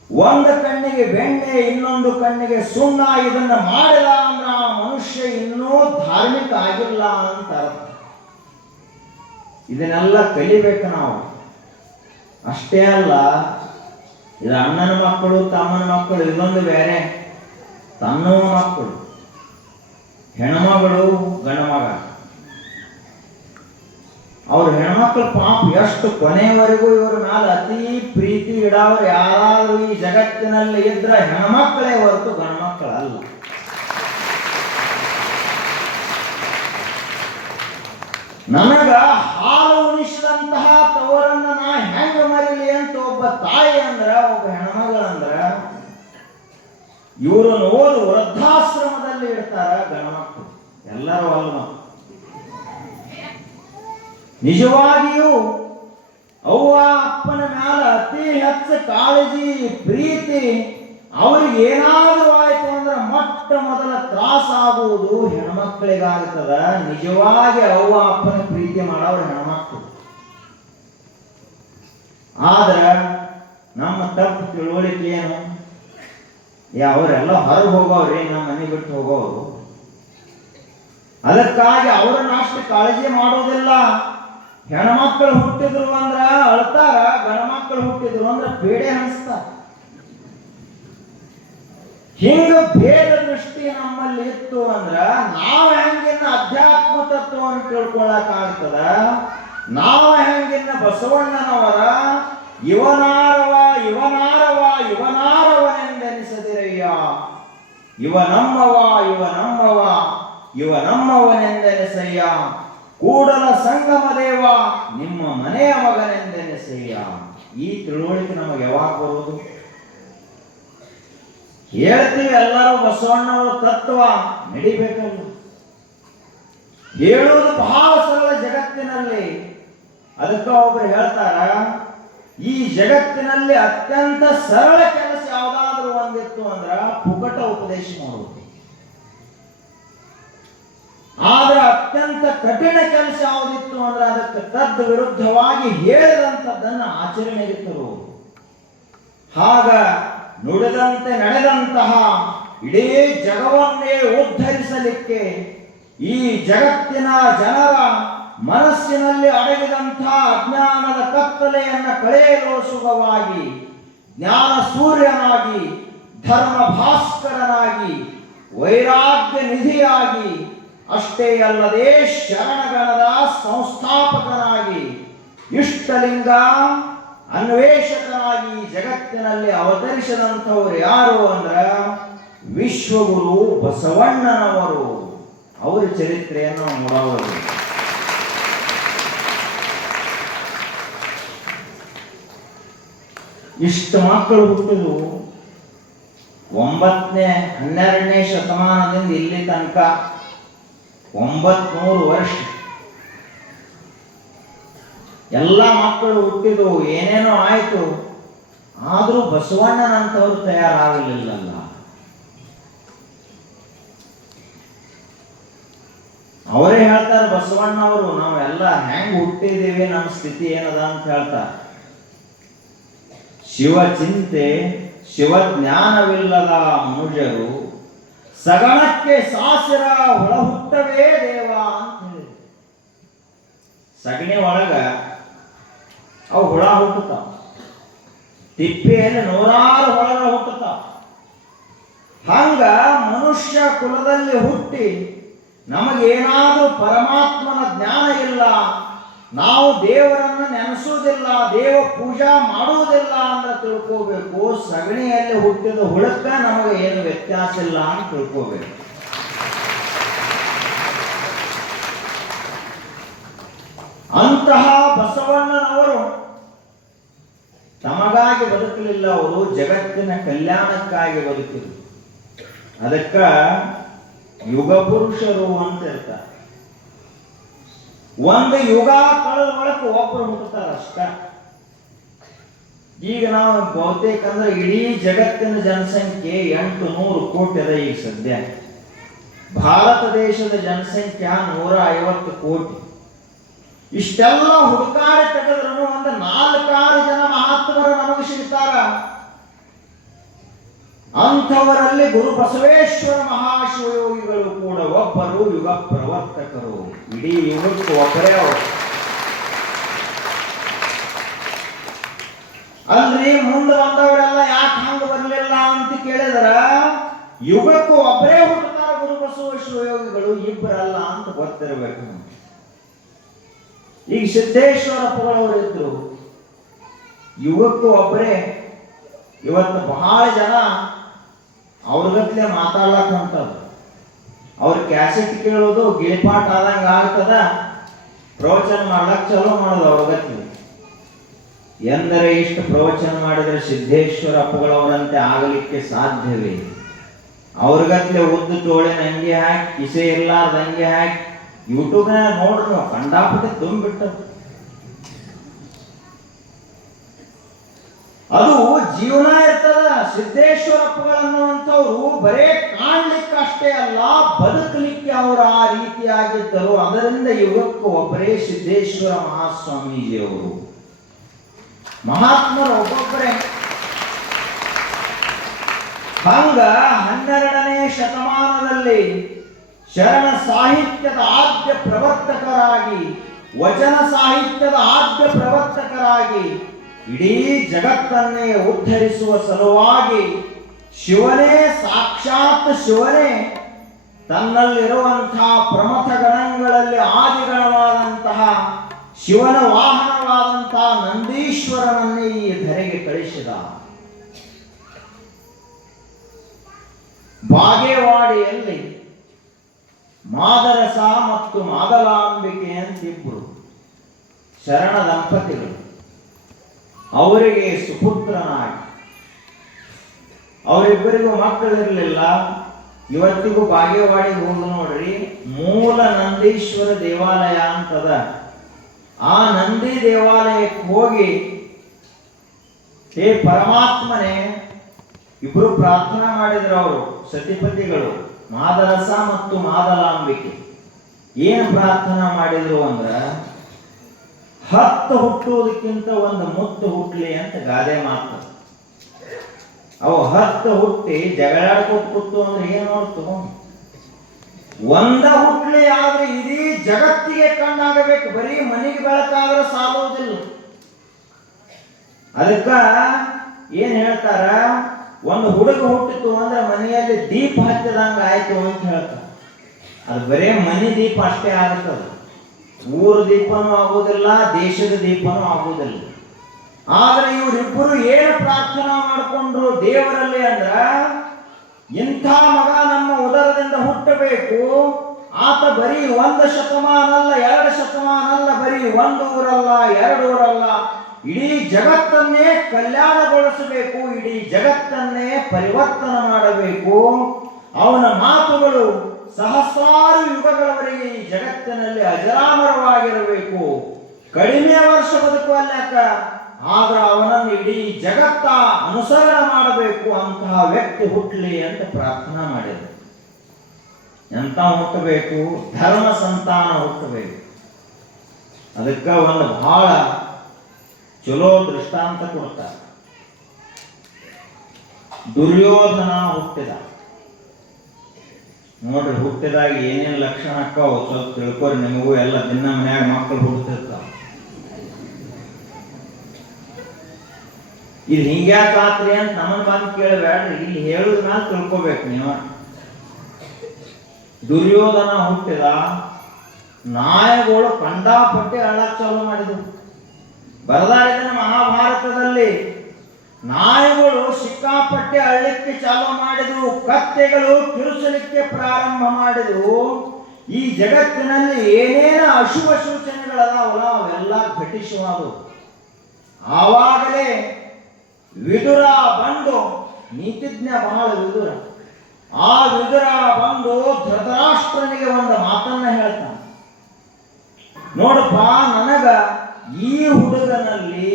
ಒಂದು ಕಣ್ಣಿಗೆ ಬೆಣ್ಣೆ, ಇನ್ನೊಂದು ಕಣ್ಣಿಗೆ ಸುಣ್ಣ, ಇದನ್ನ ಮಾಡಿದ ಅಂದ್ರೆ ಆ ಮನುಷ್ಯ ಇನ್ನೂ ಧಾರ್ಮಿಕ ಆಗಿಲ್ಲ ಅಂತ ಅರ್ಥ. ಇದನ್ನೆಲ್ಲ ಕಲಿಬೇಕು ನಾವು. ಅಷ್ಟೇ ಅಲ್ಲ, ಇದು ಅಣ್ಣನ ಮಕ್ಕಳು, ತಮ್ಮನ ಮಕ್ಕಳು, ಇದೊಂದು ಬೇರೆ. ತನ್ನವ ಮಕ್ಕಳು, ಹೆಣ್ಮಗಳು, ಗಂಡಮಗ. ಅವ್ರ ಹೆಣ್ಮಕ್ಳು ಪಾಪ ಎಷ್ಟು ಕೊನೆಯವರೆಗೂ ಇವ್ರ ಮೇಲೆ ಅತಿ ಪ್ರೀತಿ ಇಡೋರು ಯಾರಾದ್ರೂ ಈ ಜಗತ್ತಿನಲ್ಲಿ ಇದ್ರ ಹೆಣ್ಮಕ್ಳೇ ಹೊರತು ಗಂಡ್ಮಕ್ಳಲ್ಲ. ನನಗ ಹಾಲು ಉಣಿಸಿದಂತಹ ತವರನ್ನ ನಾ ಹೆಂಗ ಮರಿಲಿ ಅಂತ ಒಬ್ಬ ತಾಯಿ ಅಂದ್ರ, ಒಬ್ಬ ಹೆಣ್ಮಗಳಂದ್ರ ಇವ್ರನ್ನ ಓದು ವೃದ್ಧಾಶ್ರಮದಲ್ಲಿ ಇಡ್ತಾರ ಗಂಡ್ಮಕ್ಳು. ಎಲ್ಲರೂ ಅಲ್ವ? ನಿಜವಾಗಿಯೂ ಅವ್ವ ಅಪ್ಪನ ಮ್ಯಾಲ ಅತಿ ಹೆಚ್ಚು ಕಾಳಜಿ, ಪ್ರೀತಿ. ಅವ್ರಿಗೆ ಏನಾದರೂ ಆಯ್ತು ಅಂದ್ರೆ ಮೊಟ್ಟ ಮೊದಲ ತ್ರಾಸ ಆಗುವುದು ಹೆಣ್ಮಕ್ಳಿಗಾಗ್ತದ. ನಿಜವಾಗಿ ಅವ್ವ ಅಪ್ಪನ ಪ್ರೀತಿ ಮಾಡೋರು ಹೆಣ್ಮಕ್ಳು. ಆದ್ರ ನಮ್ಮ ತಪ್ಪು ತಿಳುವಳಿಕೆ ಏನು? ಅವರೆಲ್ಲ ಹೊರಗೆ ಹೋಗೋವ್ರಿ, ನಮ್ಮ ಮನೆ ಬಿಟ್ಟು ಹೋಗೋರು. ಅದಕ್ಕಾಗಿ ಅವ್ರನ್ನ ಅಷ್ಟು ಕಾಳಜಿ ಮಾಡೋದಿಲ್ಲ. ಹೆಣ್ಮಕ್ಳು ಹುಟ್ಟಿದ್ರು ಅಂದ್ರ ಅಳ್ತಾರ, ಗಂಡ್ಮಕ್ಳು ಹುಟ್ಟಿದ್ರು ಅಂದ್ರ ಬೇಡೆ ಹಣಿಸ್ತಾರ. ಹಿಂಗ ಭೇದ ದೃಷ್ಟಿ ನಮ್ಮಲ್ಲಿ ಇತ್ತು ಅಂದ್ರ ನಾವ್ ಹೆಂಗಿನ ಅಧ್ಯಾತ್ಮ ತತ್ವವನ್ನು ತಿಳ್ಕೊಳಕ್ ಆಗ್ತದ? ನಾವ್ ಹೆಂಗಿನ ಬಸವಣ್ಣನವರ ಇವನಾರವ ಇವನಾರವ ಇವನಾರವನೆಂದೆನಿಸದಿರಯ್ಯ, ಇವ ನಮ್ಮವ ಇವ ನಮ್ಮವ ಇವ ನಮ್ಮವನೆಂದೆನಿಸಯ್ಯ, ಕೂಡಲ ಸಂಗಮ ದೇವ ನಿಮ್ಮ ಮನೆಯ ಮಗನೆಂದೆನಿಸಯ್ಯ. ಈ ತಿಳುವಳಿಕೆ ನಮಗೆ ಯಾವಾಗ ಬರುವುದು? ಹೇಳ್ತೀವಿ ಎಲ್ಲರೂ ಬಸವಣ್ಣವರ ತತ್ವ ನಡಿಬೇಕಲ್ಲ. ಹೇಳುವುದು ಬಹಳ ಸರಳ ಜಗತ್ತಿನಲ್ಲಿ. ಅದಕ್ಕೆ ಒಬ್ರು ಹೇಳ್ತಾರ, ಈ ಜಗತ್ತಿನಲ್ಲಿ ಅತ್ಯಂತ ಸರಳ ಕೆಲಸ ಯಾವ್ದಾದ್ರು ಒಂದಿತ್ತು ಅಂದ್ರ ಪುಕಟ ಉಪದೇಶ ಮಾಡುವುದು. ಅತ್ಯಂತ ಕಠಿಣ ಕೆಲಸ ಯಾವುದಿತ್ತು ಅಂದ್ರೆ ಅದಕ್ಕೆ ತದ್ ವಿರುದ್ಧವಾಗಿ ಹೇಳಿದಂಥದ್ದನ್ನು ಆಚರಣೆಗೆ ತರುವುದು. ಆಗ ನುಡಿದಂತೆ ನಡೆದಂತಹ ಇಡೀ ಜಗವನ್ನೇ ಉದ್ಧರಿಸಲಿಕ್ಕೆ, ಈ ಜಗತ್ತಿನ ಜನರ ಮನಸ್ಸಿನಲ್ಲಿ ಅಡಗಿದಂತಹ ಅಜ್ಞಾನದ ಕತ್ತಲೆಯನ್ನು ಕಳೆಯಲು ಸುಖವಾಗಿ ಜ್ಞಾನ ಸೂರ್ಯನಾಗಿ, ಧರ್ಮ ಭಾಸ್ಕರನಾಗಿ, ವೈರಾಗ್ಯ ನಿಧಿಯಾಗಿ, ಅಷ್ಟೇ ಅಲ್ಲದೆ ಶರಣಗಣದ ಸಂಸ್ಥಾಪಕನಾಗಿ, ಇಷ್ಟಲಿಂಗ ಅನ್ವೇಷಕನಾಗಿ ಜಗತ್ತಿನಲ್ಲಿ ಅವತರಿಸಿದಂಥವ್ರು ಯಾರು ಅಂದ್ರೆ ವಿಶ್ವಗುರು ಬಸವಣ್ಣನವರು. ಅವರ ಚರಿತ್ರೆಯನ್ನು ನೋಡಬಹುದು. ಇಷ್ಟು ಮಕ್ಕಳು ಹುಟ್ಟಿದು 9ನೇ 12ನೇ ಶತಮಾನದಿಂದ ಇಲ್ಲಿ ತನಕ 900 ವರ್ಷ. ಎಲ್ಲ ಮಕ್ಕಳು ಹುಟ್ಟಿದು, ಏನೇನೋ ಆಯ್ತು, ಆದ್ರೂ ಬಸವಣ್ಣನಂತವ್ರು ತಯಾರಾಗಲಿಲ್ಲಲ್ಲ. ಅವರೇ ಹೇಳ್ತಾರೆ ಬಸವಣ್ಣವರು, ನಾವೆಲ್ಲ ಹೆಂಗ್ ಹುಟ್ಟಿದ್ದೀವಿ, ನಮ್ಮ ಸ್ಥಿತಿ ಏನದ ಅಂತ ಹೇಳ್ತಾರೆ. ಶಿವಚಿಂತೆ ಶಿವಜ್ಞಾನವಿಲ್ಲದ ಮನುಜರು ಸಗಣಕ್ಕೆ ಸಾಸಿರ ಹುಳ ಹುಟ್ಟವೇ ದೇವ ಅಂತ ಹೇಳಿ. ಸಗಣಿ ಒಳಗ ಅವು ಹುಳ ಹುಟ್ಟುತ್ತಾವ, ತಿಪ್ಪೆಯಲ್ಲಿ 100 ಹುಳಗಳು ಹುಟ್ಟುತ್ತಾವ. ಹಂಗ ಮನುಷ್ಯ ಕುಲದಲ್ಲಿ ಹುಟ್ಟಿ ನಮಗೇನಾದ್ರೂ ಪರಮಾತ್ಮನ ಜ್ಞಾನ ಇಲ್ಲ, ನಾವು ದೇವರನ್ನು ನೆನೆಸುವುದಿಲ್ಲ, ದೇವ ಪೂಜಾ ಮಾಡುವುದಿಲ್ಲ ಅಂತ ತಿಳ್ಕೋಬೇಕು. ಸಗಣಿಯಲ್ಲಿ ಹುಟ್ಟಿದ ಹುಳಕ್ಕ ನಮಗೆ ಏನು ವ್ಯತ್ಯಾಸ ಇಲ್ಲ ಅಂತ ತಿಳ್ಕೋಬೇಕು. ಅಂತಹ ಬಸವಣ್ಣನವರು ತಮಗಾಗಿ ಬದುಕಲಿಲ್ಲ, ಅವರು ಜಗತ್ತಿನ ಕಲ್ಯಾಣಕ್ಕಾಗಿ ಬದುಕಿದ್ರು. ಅದಕ್ಕ ಯುಗ ಪುರುಷರು ಅಂತ ಇರ್ತಾರೆ. ಒಂದು ಯುಗ ಕಳೆದ ಒಳಕ ಒಬ್ಬರು ಹುಟ್ಟುತ್ತಾರೆ ಅಷ್ಟ. ಈಗ ನಾವು ಬಹುತೇಕ ಅಂದ್ರೆ ಇಡೀ ಜಗತ್ತಿನ ಜನಸಂಖ್ಯೆ 800 ಕೋಟಿ ಅದ ಈಗ ಸದ್ಯ. ಭಾರತ ದೇಶದ ಜನಸಂಖ್ಯೆ 150 ಕೋಟಿ. ಇಷ್ಟೆಲ್ಲ ಹುಡುಕಾಡಿ ತೆಗೆದ್ರು ಒಂದು 4 ಜನ ಮಹಾತ್ಮರು ನಮಗೆ ಸಿಗ್ತಾರ. ಅಂಥವರಲ್ಲಿ ಗುರು ಬಸವೇಶ್ವರ ಮಹಾಶಿವಯೋಗಿಗಳು ಕೂಡ ಒಬ್ಬರು ಯುಗ ಪ್ರವರ್ತಕರು. ಇಡೀ ಯುಗಕ್ಕೆ ಒಬ್ಬರೇ ಅವರು. ಅಲ್ರಿ ಮುಂದೆ ಬಂದವರೆಲ್ಲ ಯಾಕೆ ಹಂಗ ಬರಲಿಲ್ಲ ಅಂತ ಕೇಳಿದ್ರ, ಯುಗಕ್ಕೂ ಒಬ್ಬರೇ ಹುಟ್ಟುತ್ತಾರ ಗುರು ಬಸವೇಶ್ವರ ಯೋಗಿಗಳು, ಇಬ್ಬರಲ್ಲ ಅಂತ ಗೊತ್ತಿರಬೇಕು. ಈಗ ಸಿದ್ದೇಶ್ವರಪ್ಪಗಳವರು ಇದ್ರು, ಯುಗಕ್ಕೂ ಒಬ್ಬರೇ. ಇವತ್ತು ಬಹಳ ಜನ ಅವ್ರಗತ್ಲೆ ಮಾತಾಡ್ಲಕ್ ಹೊಂಟದು. ಅವ್ರ ಕ್ಯಾಸೆಟ್ ಕೇಳೋದು ಗಿಳಿಪಾಟ್ ಆದಂಗ ಆಗ್ತದ, ಪ್ರವಚನ ಮಾಡ್ಲಕ್ ಚಲೋ ಮಾಡೋದು ಅವ್ರಗತ್ಲೆ. ಎಂದರೆ ಇಷ್ಟು ಪ್ರವಚನ ಮಾಡಿದ್ರೆ ಸಿದ್ದೇಶ್ವರ ಅಪ್ಪಗಳವರಂತೆ ಆಗಲಿಕ್ಕೆ ಸಾಧ್ಯವೇ? ಅವ್ರಗತ್ಲೆ ಉದ್ದು ತೋಳಿನ ಅಂಗಿ ಹಾಕಿ, ಕಿಸೆ ಇರ್ಲಾರ್ದ ಅಂಗಿ ಹಾಕಿ, ಯೂಟ್ಯೂಬ್ನಾಗ ನೋಡ್ರಿ ನಾವು ಕಂಡಾಪಟ್ಟೆ ತುಂಬಿಬಿಟ್ಟದು. ಅದು ಜೀವನ ಇರ್ತದ. ಸಿದ್ದೇಶ್ವರಪ್ಪಗಳನ್ನುವಂಥವ್ರು ಬರೇ ಕಾಣ್ಲಿಕ್ಕೆ ಅಷ್ಟೇ ಅಲ್ಲ, ಬದುಕಲಿಕ್ಕೆ ಅವರು ಆ ರೀತಿಯಾಗಿದ್ದರು. ಅದರಿಂದ ಯುಗಕ್ಕೂ ಒಬ್ಬರೇ ಸಿದ್ದೇಶ್ವರ ಮಹಾಸ್ವಾಮೀಜಿಯವರು. ಮಹಾತ್ಮರು ಒಬ್ಬೊಬ್ಬರೇ. ಹಂಗ 12ನೇ ಶತಮಾನದಲ್ಲಿ ಶರಣ ಸಾಹಿತ್ಯದ ಆದ್ಯ ಪ್ರವರ್ತಕರಾಗಿ, ವಚನ ಸಾಹಿತ್ಯದ ಆದ್ಯ ಪ್ರವರ್ತಕರಾಗಿ, ಇಡೀ ಜಗತ್ತನ್ನೇ ಉದ್ಧರಿಸುವ ಸಲುವಾಗಿ ಶಿವನೇ, ಸಾಕ್ಷಾತ್ ಶಿವನೇ ತನ್ನಲ್ಲಿರುವಂತಹ ಪ್ರಮಥ ಗಣಗಳಲ್ಲಿ ಆದಿಗಣವಾದಂತಹ ಶಿವನ ವಾಹನವಾದಂತಹ ನಂದೀಶ್ವರನನ್ನೇ ಈ ಧರೆಗೆ ಕಳಿಸಿದ. ಬಾಗೇವಾಡಿಯಲ್ಲಿ ಮಾದರಸ ಮತ್ತು ಮಾದಲಾಂಬಿಕೆ ಅಂತಿಬ್ಬರು ಶರಣ ದಂಪತಿಗಳು. ಅವರಿಗೆ ಸುಪುತ್ರನಾಗಿ, ಅವರಿಬ್ಬರಿಗೂ ಮಕ್ಕಳಿರಲಿಲ್ಲ. ಇವತ್ತಿಗೂ ಬಾಗೇವಾಡಿಗೆ ಹೋಗಿ ನೋಡ್ರಿ, ಮೂಲ ನಂದೀಶ್ವರ ದೇವಾಲಯ ಅಂತದ. ಆ ನಂದಿ ದೇವಾಲಯಕ್ಕೆ ಹೋಗಿ, ಹೇ ಪರಮಾತ್ಮನೇ, ಇಬ್ರು ಪ್ರಾರ್ಥನಾ ಮಾಡಿದ್ರು ಅವರು ಸತಿಪತಿಗಳು, ಮಾದರಸ ಮತ್ತು ಮಾದಲಾಂಬಿಕೆ. ಏನು ಪ್ರಾರ್ಥನಾ ಮಾಡಿದ್ರು ಅಂದ್ರ 10 ಹುಟ್ಟುವುದಕ್ಕಿಂತ ಒಂದು ಮುತ್ತು ಹುಟ್ಲಿ ಅಂತ ಗಾದೆ ಮಾತು. ಅವು 10 ಹುಟ್ಟಿ ಜಗಳಾಡ್ಕೊತ ಕೂತು ಅಂದ್ರೆ ಏನ್ ನೋಡ್ತು? ಒಂದ ಹುಟ್ಲಿ ಆದ್ರೆ ಇಡೀ ಜಗತ್ತಿಗೆ ಕಣ್ಣಾಗಬೇಕು, ಬರೀ ಮನೆಗೆ ಬೆಳಕಾದ್ರೆ ಸಾಲುವುದಿಲ್ಲ. ಅದಕ್ಕ ಏನ್ ಹೇಳ್ತಾರ, ಒಂದು ಹುಡುಗ ಹುಟ್ಟಿತು ಅಂದ್ರೆ ಮನೆಯಲ್ಲಿ ದೀಪ ಹಚ್ಚಿದಂಗ ಆಯ್ತು ಅಂತ ಹೇಳ್ತಾರ. ಅದು ಬರೇ ಮನೆ ದೀಪ ಅಷ್ಟೇ ಆಗುತ್ತದ, ಊರ ದೀಪನೂ ಆಗುವುದಿಲ್ಲ, ದೇಶದ ದೀಪನೂ ಆಗುವುದಿಲ್ಲ. ಆದ್ರೆ ಇವರಿಬ್ಬರು ಏನು ಪ್ರಾರ್ಥನಾ ಮಾಡಿಕೊಂಡ್ರು ದೇವರಲ್ಲಿ ಅಂದ್ರ, ಇಂಥ ಮಗ ನಮ್ಮ ಉದರದಿಂದ ಹುಟ್ಟಬೇಕು. ಆತ ಬರೀ 1 ಶತಮಾನ ಅಲ್ಲ, 2 ಶತಮಾನ ಅಲ್ಲ, ಬರೀ 1 ಊರಲ್ಲ, 2 ಊರಲ್ಲ, ಇಡೀ ಜಗತ್ತನ್ನೇ ಕಲ್ಯಾಣಗೊಳಿಸಬೇಕು, ಇಡೀ ಜಗತ್ತನ್ನೇ ಪರಿವರ್ತನೆ ಮಾಡಬೇಕು. ಅವನ ಮಾತುಗಳು ಸಹಸ್ರಾರು ಯುಗಗಳವರೆಗೆ ಈ ಜಗತ್ತಿನಲ್ಲಿ ಅಜರಾಮರವಾಗಿರಬೇಕು. ಕಡಿಮೆ ವರ್ಷ ಬದುಕುವಲ್ಯಾಕ, ಆದ್ರೆ ಅವನನ್ನು ಇಡೀ ಜಗತ್ತ ಅನುಸರಣೆ ಮಾಡಬೇಕು ಅಂತಹ ವ್ಯಕ್ತಿ ಹುಟ್ಟಲಿ ಅಂತ ಪ್ರಾರ್ಥನಾ ಮಾಡಿದರು. ಎಂತ ಹುಟ್ಟಬೇಕು? ಧರ್ಮ ಸಂತಾನ ಹುಟ್ಟಬೇಕು. ಅದಕ್ಕ ಒಂದು ಬಹಳ ಚಲೋ ದೃಷ್ಟಾಂತ ಕೊಡ್ತಾರೆ. ದುರ್ಯೋಧನ ಹುಟ್ಟಿದ ನೋಡ್ರಿ, ಹುಟ್ಟಿದಾಗ ಏನೇನು ಲಕ್ಷಣ ಅಕ್ಕಾವು ಸ್ವಲ್ಪ ತಿಳ್ಕೊರಿ. ನಿಮಗೂ ಎಲ್ಲ ದಿನ ಮನ್ಯಾಗ ಮಕ್ಕಳು ಹುಡ್ತಿರ್ತಾವ. ಇದು ಹಿಂಗ್ಯಾಕಾತ್ರಿ ಅಂತ ನಮ್ಮನ್ನ ಬಂದು ಕೇಳಬೇಡ್ರಿ, ಇಲ್ಲಿ ಹೇಳುದ ಮ್ಯಾಲ ತಿಳ್ಕೊಬೇಕು ನೀವು. ದುರ್ಯೋಧನ ಹುಟ್ಟಿದ, ನಾಯಗಳು ಕಂಡಾಪಟ್ಟೆ ಅಳಕ್ ಚಾಲು ಮಾಡಿದ್ರು. ಬರದಾರಿದ ಮಹಾಭಾರತದಲ್ಲಿ ನಾಯಿಗಳು ಸಿಕ್ಕಾಪಟ್ಟೆ ಅಳ್ಳಿಕ್ಕೆ ಚಾಲು ಮಾಡಿದವು, ಕತ್ತೆಗಳು ಕಿರುಚಲಿಕ್ಕೆ ಪ್ರಾರಂಭ ಮಾಡಿದವು. ಈ ಜಗತ್ತಿನಲ್ಲಿ ಏನೇನು ಅಶುಭ ಸೂಚನೆಗಳದಾವಲ್ಲ ಅವೆಲ್ಲ ಘಟಿಸುವುದು. ಆವಾಗಲೇ ವಿದುರ ಬಂದು, ನೀತಿಜ್ಞ ಬಹಳ ವಿದುರ, ಆ ವಿದುರ ಬಂದು ಧೃತರಾಷ್ಟ್ರನಿಗೆ ಒಂದು ಮಾತನ್ನ ಹೇಳ್ತಾನೆ. ನೋಡಪ್ಪ, ನನಗ ಈ ಹುಡುಗನಲ್ಲಿ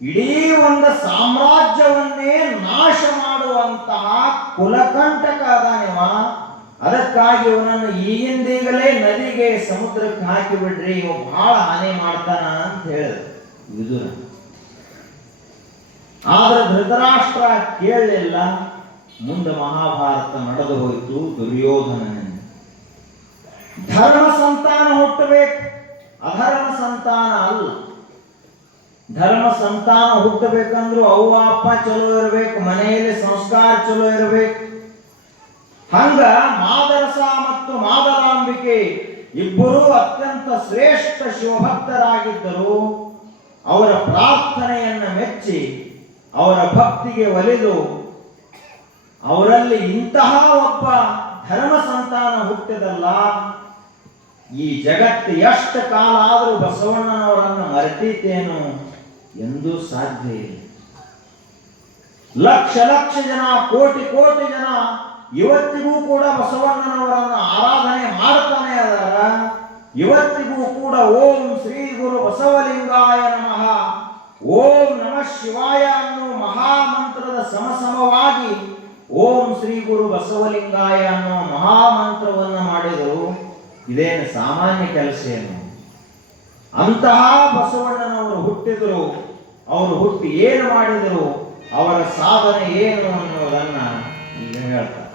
ಇಡೀ ಒಂದು ಸಾಮ್ರಾಜ್ಯವನ್ನೇ ನಾಶ ಮಾಡುವಂತಹ ಕುಲಕಂಟಕ ಅದಾನಿವ. ಅದಕ್ಕಾಗಿ ಇವನನ್ನು ಈಗಿಂದೀಗಲೇ ನದಿಗೆ ಸಮುದ್ರಕ್ಕೆ ಹಾಕಿ ಬಿಡ್ರಿ, ಇವ ಬಹಳ ಹಾನಿ ಮಾಡ್ತಾನ ಅಂತ ಹೇಳಿದ ವಿದುರ. ಆದ್ರೆ ಧೃತರಾಷ್ಟ್ರ ಕೇಳಲಿಲ್ಲ. ಮುಂದೆ ಮಹಾಭಾರತ ನಡೆದು ಹೋಯಿತು ದುರ್ಯೋಧನನಿಂದ. ಧರ್ಮ ಸಂತಾನ ಹುಟ್ಟಬೇಕು, ಅಧರ್ಮ ಸಂತಾನ ಅಲ್ಲ. ಧರ್ಮ ಸಂತಾನ ಹುಟ್ಟಬೇಕಂದ್ರೂ ಅವ್ವ ಅಪ್ಪ ಚಲೋ ಇರಬೇಕು, ಮನೆಯಲ್ಲಿ ಸಂಸ್ಕಾರ ಚಲೋ ಇರಬೇಕು. ಹಂಗ ಮಾದರಸ ಮತ್ತು ಮಾದರಾಂಬಿಕೆ ಇಬ್ಬರೂ ಅತ್ಯಂತ ಶ್ರೇಷ್ಠ ಶಿವಭಕ್ತರಾಗಿದ್ದರು. ಅವರ ಪ್ರಾರ್ಥನೆಯನ್ನು ಮೆಚ್ಚಿ ಅವರ ಭಕ್ತಿಗೆ ಒಲಿದು ಅವರಲ್ಲಿ ಇಂತಹ ಒಬ್ಬ ಧರ್ಮ ಸಂತಾನ ಹುಟ್ಟಿದಲ್ಲ, ಈ ಜಗತ್ತು ಎಷ್ಟು ಕಾಲ ಆದರೂ ಬಸವಣ್ಣನವರನ್ನು ಮರೆತೀತೇನು ಎಂದೂ ಸಾಧ್ಯ ಇಲ್ಲ. ಲಕ್ಷ ಲಕ್ಷ ಜನ, ಕೋಟಿ ಕೋಟಿ ಜನ ಇವತ್ತಿಗೂ ಕೂಡ ಬಸವಣ್ಣನವರನ್ನು ಆರಾಧನೆ ಮಾಡ್ತಾನೆ ಅದಾರ. ಇವತ್ತಿಗೂ ಕೂಡ ಓಂ ಶ್ರೀ ಗುರು ಬಸವಲಿಂಗಾಯ ನಮಃ, ಓಂ ನಮಃ ಶಿವಾಯ ಅನ್ನೋ ಮಹಾಮಂತ್ರದ ಸಮಸಮವಾಗಿ ಓಂ ಶ್ರೀ ಗುರು ಬಸವಲಿಂಗಾಯ ಅನ್ನೋ ಮಹಾಮಂತ್ರವನ್ನು ಮಾಡಿದರು. ಇದೇನು ಸಾಮಾನ್ಯ ಕೆಲಸ ಏನು? ಅಂತಹ ಬಸವಣ್ಣನವರು ಹುಟ್ಟಿದರು. ಅವರು ಹುಟ್ಟಿ ಏನು ಮಾಡಿದರು, ಅವರ ಸಾಧನೆ ಏನು ಅನ್ನೋದನ್ನ ಈಗ ಹೇಳ್ತಾರೆ.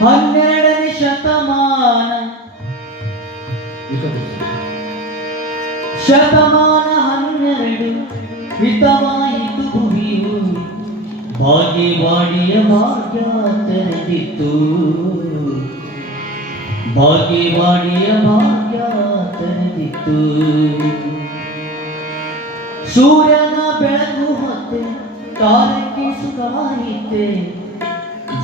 12ನೇ ಶತಮಾನ 12 ಹಿತವಾಯಿತು ಭುವಿಯು, ಭಾಗ್ಯವಾಡಿಯ ಭಾಗ್ಯ ತೆರೆದಿತ್ತು, ಭಾಗ್ಯವಾಡಿಯ ಭಾಗ್ಯ ತೆರೆದಿತ್ತು. ಸೂರ್ಯನ ಬೆಳಕು ಹೊತ್ತೆ ಕಾಲಕ್ಕೆ ಸುಖವಾಯಿತೆ,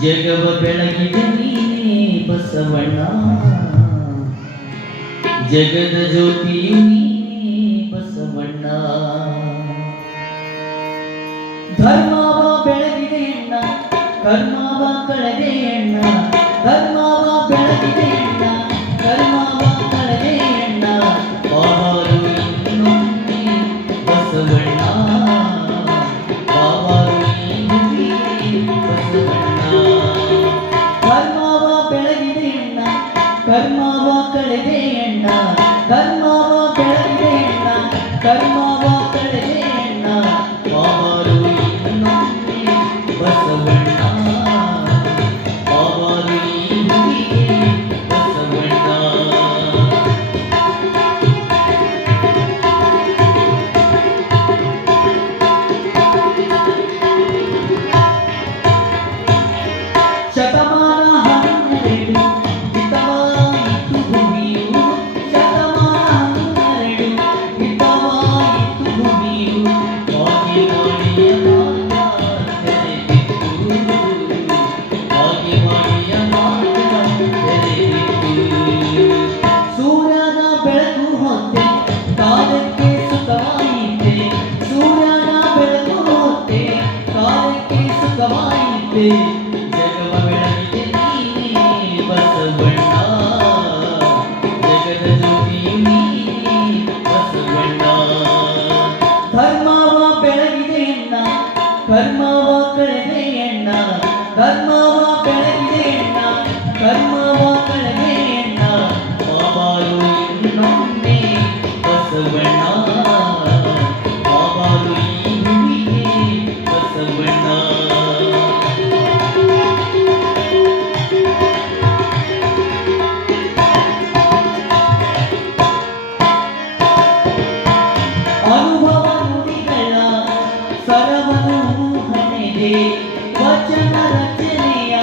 ಜಗವ ಬೆಳಗಿದೆ ನೀನೇ ಬಸವಣ್ಣ, ಜಗದ ಜ್ಯೋತಿಯು ನೀನೇ ಬಸವಣ್ಣ. ಧರ್ಮವ ಬೆಳಗಿದೆ ಎಣ್ಣ, ಕರ್ಮವ ಕಳೆದೆ ಎಣ್ಣ, ಧರ್ಮವ ಬೆಳಗಿದೆ ಎಣ್ಣ, ಕರ್ಮವ ಕಳೆದೆ ಎಣ್ಣ. ಬಾಬಾರು ಇನ್ನೊಮ್ಮೆ ಬಸವಣ್ಣ, ಬಾಬಾರು ಇನ್ನೊಮ್ಮೆ ಬಸವಣ್ಣ. ಮುಂದೆ ಜಗವ ಬೆಳಗಿದೆ ನೀನೇ ಬಸವಣ್ಣ ಜಗದ ಜ್ಯೋತಿಯು ನೀನೇ ಬಸವಣ್ಣ ಧರ್ಮವ ಬೆಳಗಿದೆ ಎನ್ನ ಕರ್ಮವ ಕಳೆದೆ ಎನ್ನ ಧರ್ಮವ ಬೆಳಗಿದೆ ಎನ್ನ ಕರ್ಮವ ಕಳೆದೆ ಎನ್ನ ಬಾಬಾರು ಇನ್ನೊಮ್ಮೆ ಬಸವಣ್ಣ ಬಾಬಾರು ಈ ಭೂಮಿಗೆ ಬಸವಣ್ಣ ಅನುಭವ ನುಡಿಗಳ ಸರವನು ಹಣೆದೆ ವಚನ ರಚನೆಯ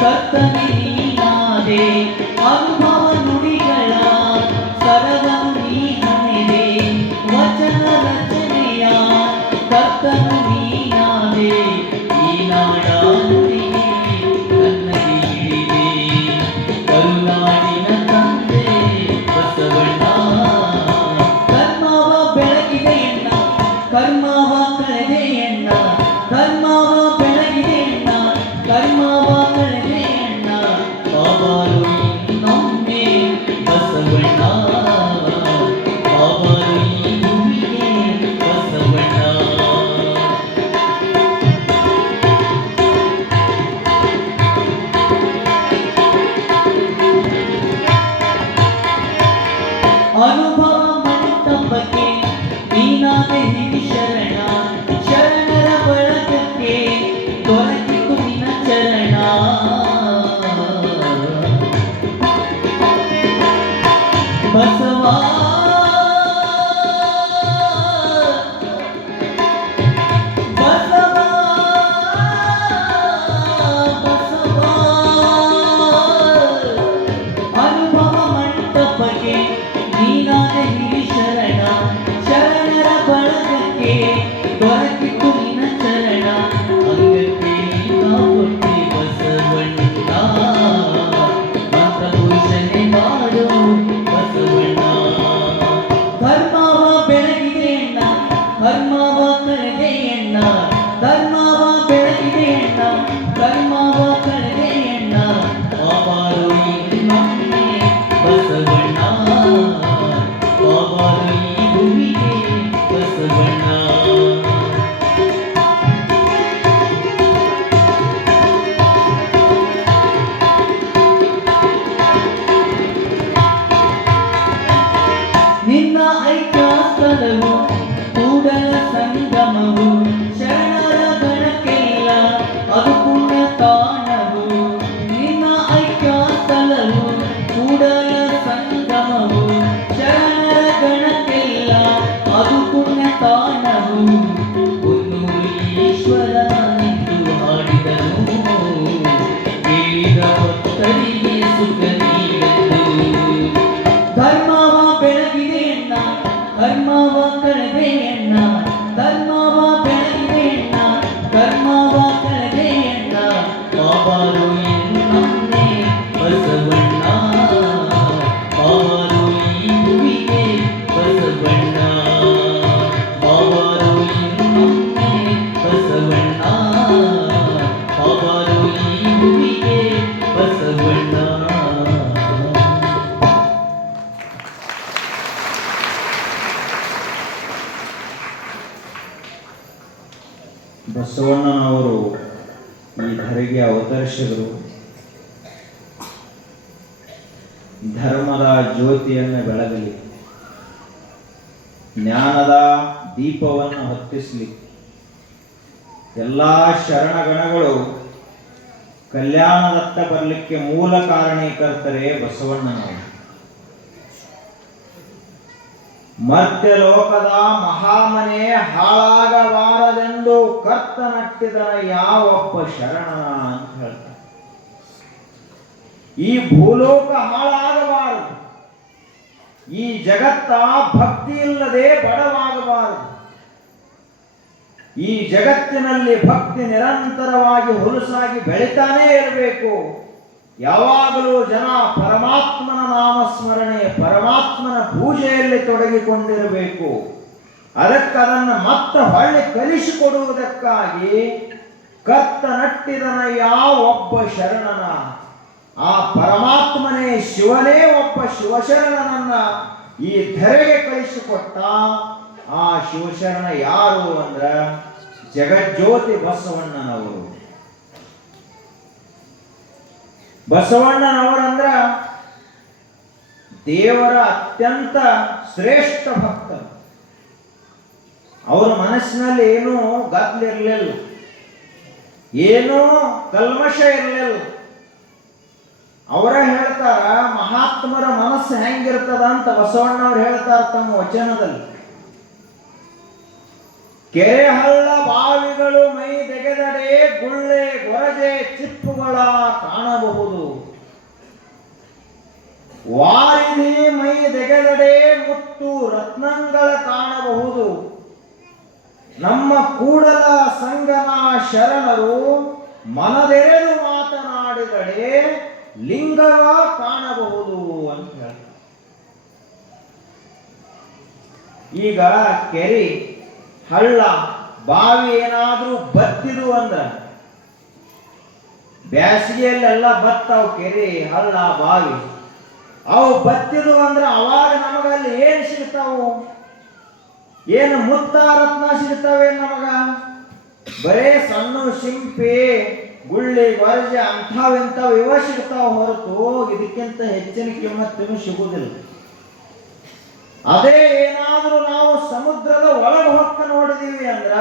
ಕರ್ತನೆ ನೀನಾದೆ ಅನುಭವ ನುಡಿಗಳ ಸರವನು ನೀ ಹಣೆದೆ ವಚನ ರಚನೆಯ ಕರ್ತನು ನೀನಾದೆ ಈ ನಾಡ ನುಡಿಗೆ ಕನ್ನಡಿ ಹಿಡಿದೆ ಕರುನಾಡಿನ ತಂದೆ ಬಸವಣ್ಣ ಧರ್ಮವ ಬೆಳಗಿದೆ ಎನ್ನ ಕರ್ಮವ ಕಳೆದೆ ಎನ್ನ ಧರ್ಮವ ಬೆಳಗಿದೆ ಎನ್ನ ಕರ್ಮವ ಕಳೆದೆ ಎನ್ನ ಬಾಬಾರು ಇನ್ನೊಮ್ಮೆ ಬಸವಣ್ಣ ಬಾಬಾರು ಈ ಭೂಮಿಗೆ ಬಸವಣ್ಣ ಅನುಭವ ಮಂಟಪಕ್ಕೆ ನೀನಾದೆ ಹಿಡಿ ಶರಣ ಶರಣರ ಬಳಗಕ್ಕೆ ದೊರಕಿತು ನಿನ್ನ ಚರಣ ಬಸವ ಬಸವ ಬಸವ ಅನುಭವ ಮಂಟಪಕ್ಕೆ ನೀನಾದೆ ಹಿಡಿ ಶರಣ ಶರಣರ ಬಳಗಕ್ಕೆ ದೊರಕಿತು ನಿನ್ನ ಚರಣ ಅಂಗಕ್ಕೆ ಕೊಟ್ಟಿ ಬಸವಣ್ಣ ಮಂತ್ರಪುರುಷನೇ ಮಾಡು ಬಸವಣ್ಣ ಧರ್ಮವ ಬೆಳಗಿದೆ ಎನ್ನ ಕರ್ಮವ ಕಳೆದೆ ಎನ್ನ ಧರ್ಮವ ಬೆಳಗಿದೆ ಎನ್ನ ಕರ್ಮವ ಕಳೆದೆ ಎನ್ನ ಬಾಬಾರು ಇನ್ನೊಮ್ಮೆ ಬಸವಣ್ಣ ಬಾಬಾರು ಈ ಭೂಮಿಗೆ ಬಸವಣ್ಣ ನಿನ್ನ ಐಕ್ಯಸ್ಥಳವು ಕೂಡಲ ಸಂಗಮವು ಶರಣರ ಗಣಕ್ಕೆಲ್ಲ ಅದು ಪುಣ್ಯ ತಾಣವು ನಿನ್ನ ಐಕ್ಯಸ್ಥಳವು ಕೂಡಲ ಸಂಗಮವು ಶರಣರ ಗಣಕ್ಕೆಲ್ಲ ಅದು ಪುಣ್ಯ ತಾಣವು ಹೊನ್ನೂರು ಈಶ್ವರ ನಿಂತು ಹಾಡಿದನು ಕೇಳಿದ ಭಕ್ತರಿಗೆ ಸುಖ ನೀಡಲು ಧರ್ಮವ ಬೆಳಗಿದೆ ಎನ್ನ ಕರ್ಮವ ಕಳೆದೆ ಎನ್ನ ಧರ್ಮವ ಬೆಳಗಿದೆ ಎನ್ನ ಕರ್ಮವ ಕಳೆದೆ ಎನ್ನ ಬಾಬಾರು ಇನ್ನೊಮ್ಮೆ ಬಸವಣ್ಣ ಬಾಬಾರು ಈ ಭೂಮಿಗೆ ಬಸವಣ್ಣ ಬಾಬಾರು ಇನ್ನೊಮ್ಮೆ ಬಸವಣ್ಣ ಬಾಬಾರು ಈ ಭೂಮಿಗೆ ಬಸವಣ್ಣ ಬಸವಣ್ಣನವರು ಈ ಧರೆಗೆ ಅವತರಿಸಿದರು. ಧರ್ಮದ ಜ್ಯೋತಿಯನ್ನು ಬೆಳಗಲಿ, ಜ್ಞಾನದ ದೀಪವನ್ನು ಹೊತ್ತಿಸಲಿ. ಎಲ್ಲ ಶರಣಗಣಗಳು ಕಲ್ಯಾಣದತ್ತ ಬರಲಿಕ್ಕೆ ಮೂಲ ಕಾರಣೀಕರ್ತರೆ ಬಸವಣ್ಣನವರು. ಮರ್ತ್ಯ ಲೋಕದ ಮಹಾಮನೆ ಹಾಳಾಗಬಾರದೆಂದು ಕರ್ತನಟ್ಟಿದರ ಯಾವೊಬ್ಬ ಶರಣನ ಅಂತ ಹೇಳ್ತಾರೆ. ಈ ಭೂಲೋಕ ಹಾಳಾಗಬಾರದು, ಈ ಜಗತ್ತ ಭಕ್ತಿ ಇಲ್ಲದೆ ಬಡವಾಗಬಾರದು. ಈ ಜಗತ್ತಿನಲ್ಲಿ ಭಕ್ತಿ ನಿರಂತರವಾಗಿ ಹುಲಸಾಗಿ ಬೆಳಿತಾನೇ ಇರಬೇಕು. ಯಾವಾಗಲೂ ಜನ ಪರಮಾತ್ಮನ ನಾಮಸ್ಮರಣೆ, ಪರಮಾತ್ಮನ ಪೂಜೆಯಲ್ಲಿ ತೊಡಗಿಕೊಂಡಿರಬೇಕು. ಅದಕ್ಕೆ ಅದನ್ನು ಮತ್ತೆ ಹೊಳ್ಳಿ ಕಲಿಸಿಕೊಡುವುದಕ್ಕಾಗಿ ಕತ್ತ ನಟ್ಟಿದನ ಒಬ್ಬ ಶರಣನ, ಆ ಪರಮಾತ್ಮನೇ ಶಿವನೇ ಒಬ್ಬ ಶಿವಶರಣನನ್ನ ಈ ಧರೆಗೆ ಕಳಿಸಿಕೊಟ್ಟ. ಆ ಶಿವಶರಣ ಯಾರು ಅಂದ್ರ ಜಗಜ್ಯೋತಿ ಬಸವಣ್ಣನವರು. ಬಸವಣ್ಣನವರಂದ್ರ ದೇವರ ಅತ್ಯಂತ ಶ್ರೇಷ್ಠ ಭಕ್ತರು. ಅವರ ಮನಸ್ಸಿನಲ್ಲಿ ಏನೂ ಗದ್ದಲಿರಲಿಲ್ಲ, ಏನೂ ಕಲ್ಮಶ ಇರಲಿಲ್ಲ. ಅವರ ಹೇಳ್ತಾರ ಮಹಾತ್ಮರ ಮನಸ್ಸು ಹೆಂಗಿರ್ತದ ಅಂತ ಬಸವಣ್ಣವ್ರು ಹೇಳ್ತಾರ ತಮ್ಮ ವಚನದಲ್ಲಿ. ಕೆರೆ ಹಳ್ಳ ಬಾವಿಗಳು ಮೈ ತೆಗೆದಡೆ ಗುಳ್ಳೆ ಗೊರಜೆ ಚಿಪ್ಪುಗಳ ಕಾಣಬಹುದು. ವಾರಿಧಿ ಮೈ ತೆಗೆದಡೆ ಮುತ್ತು ರತ್ನಗಳ ಕಾಣಬಹುದು. ನಮ್ಮ ಕೂಡಲ ಸಂಗನ ಶರಣರು ಮನದೆರೆದು ಮಾತನಾಡಿದಡೆ ಲಿಂಗವ ಕಾಣಬಹುದು ಅಂತ ಹೇಳ್ತಾರೆ. ಈಗ ಕೆರೆ ಹಳ್ಳ ಬಾವಿ ಏನಾದ್ರೂ ಬತ್ತಿದು ಅಂದ್ರ, ಬ್ಯಾಸಿಗೆಯಲ್ಲೆಲ್ಲ ಬತ್ತಾವ್ ಕೆರೆ ಹಳ್ಳ ಬಾವಿ. ಅವು ಬತ್ತಿದು ಅಂದ್ರ ಅವಾಗ ನಮಗಲ್ಲಿ ಏನ್ ಸಿಗ್ತಾವು? ಏನು ಮುತ್ತ ರತ್ನ ಸಿಗ್ತಾವೆ ನಮಗ? ಬರೇ ಸಣ್ಣ ಸಿಂಪೆ ಗುಳ್ಳಿ ವರ್ಜ ಅಂಥವೆಂಥವು ಇವ ಸಿಗ್ತಾವ ಹೊರತು ಇದಕ್ಕಿಂತ ಹೆಚ್ಚಿನ ಕಿಮ್ಮತ್ತೇನು ಸಿಗುವುದಿಲ್ಲ. ಅದೇ ಏನಾದ್ರೂ ನಾವು ಸಮುದ್ರದ ಒಳಗೆ ಹೊಕ್ಕ ನೋಡಿದೀವಿ ಅಂದ್ರ,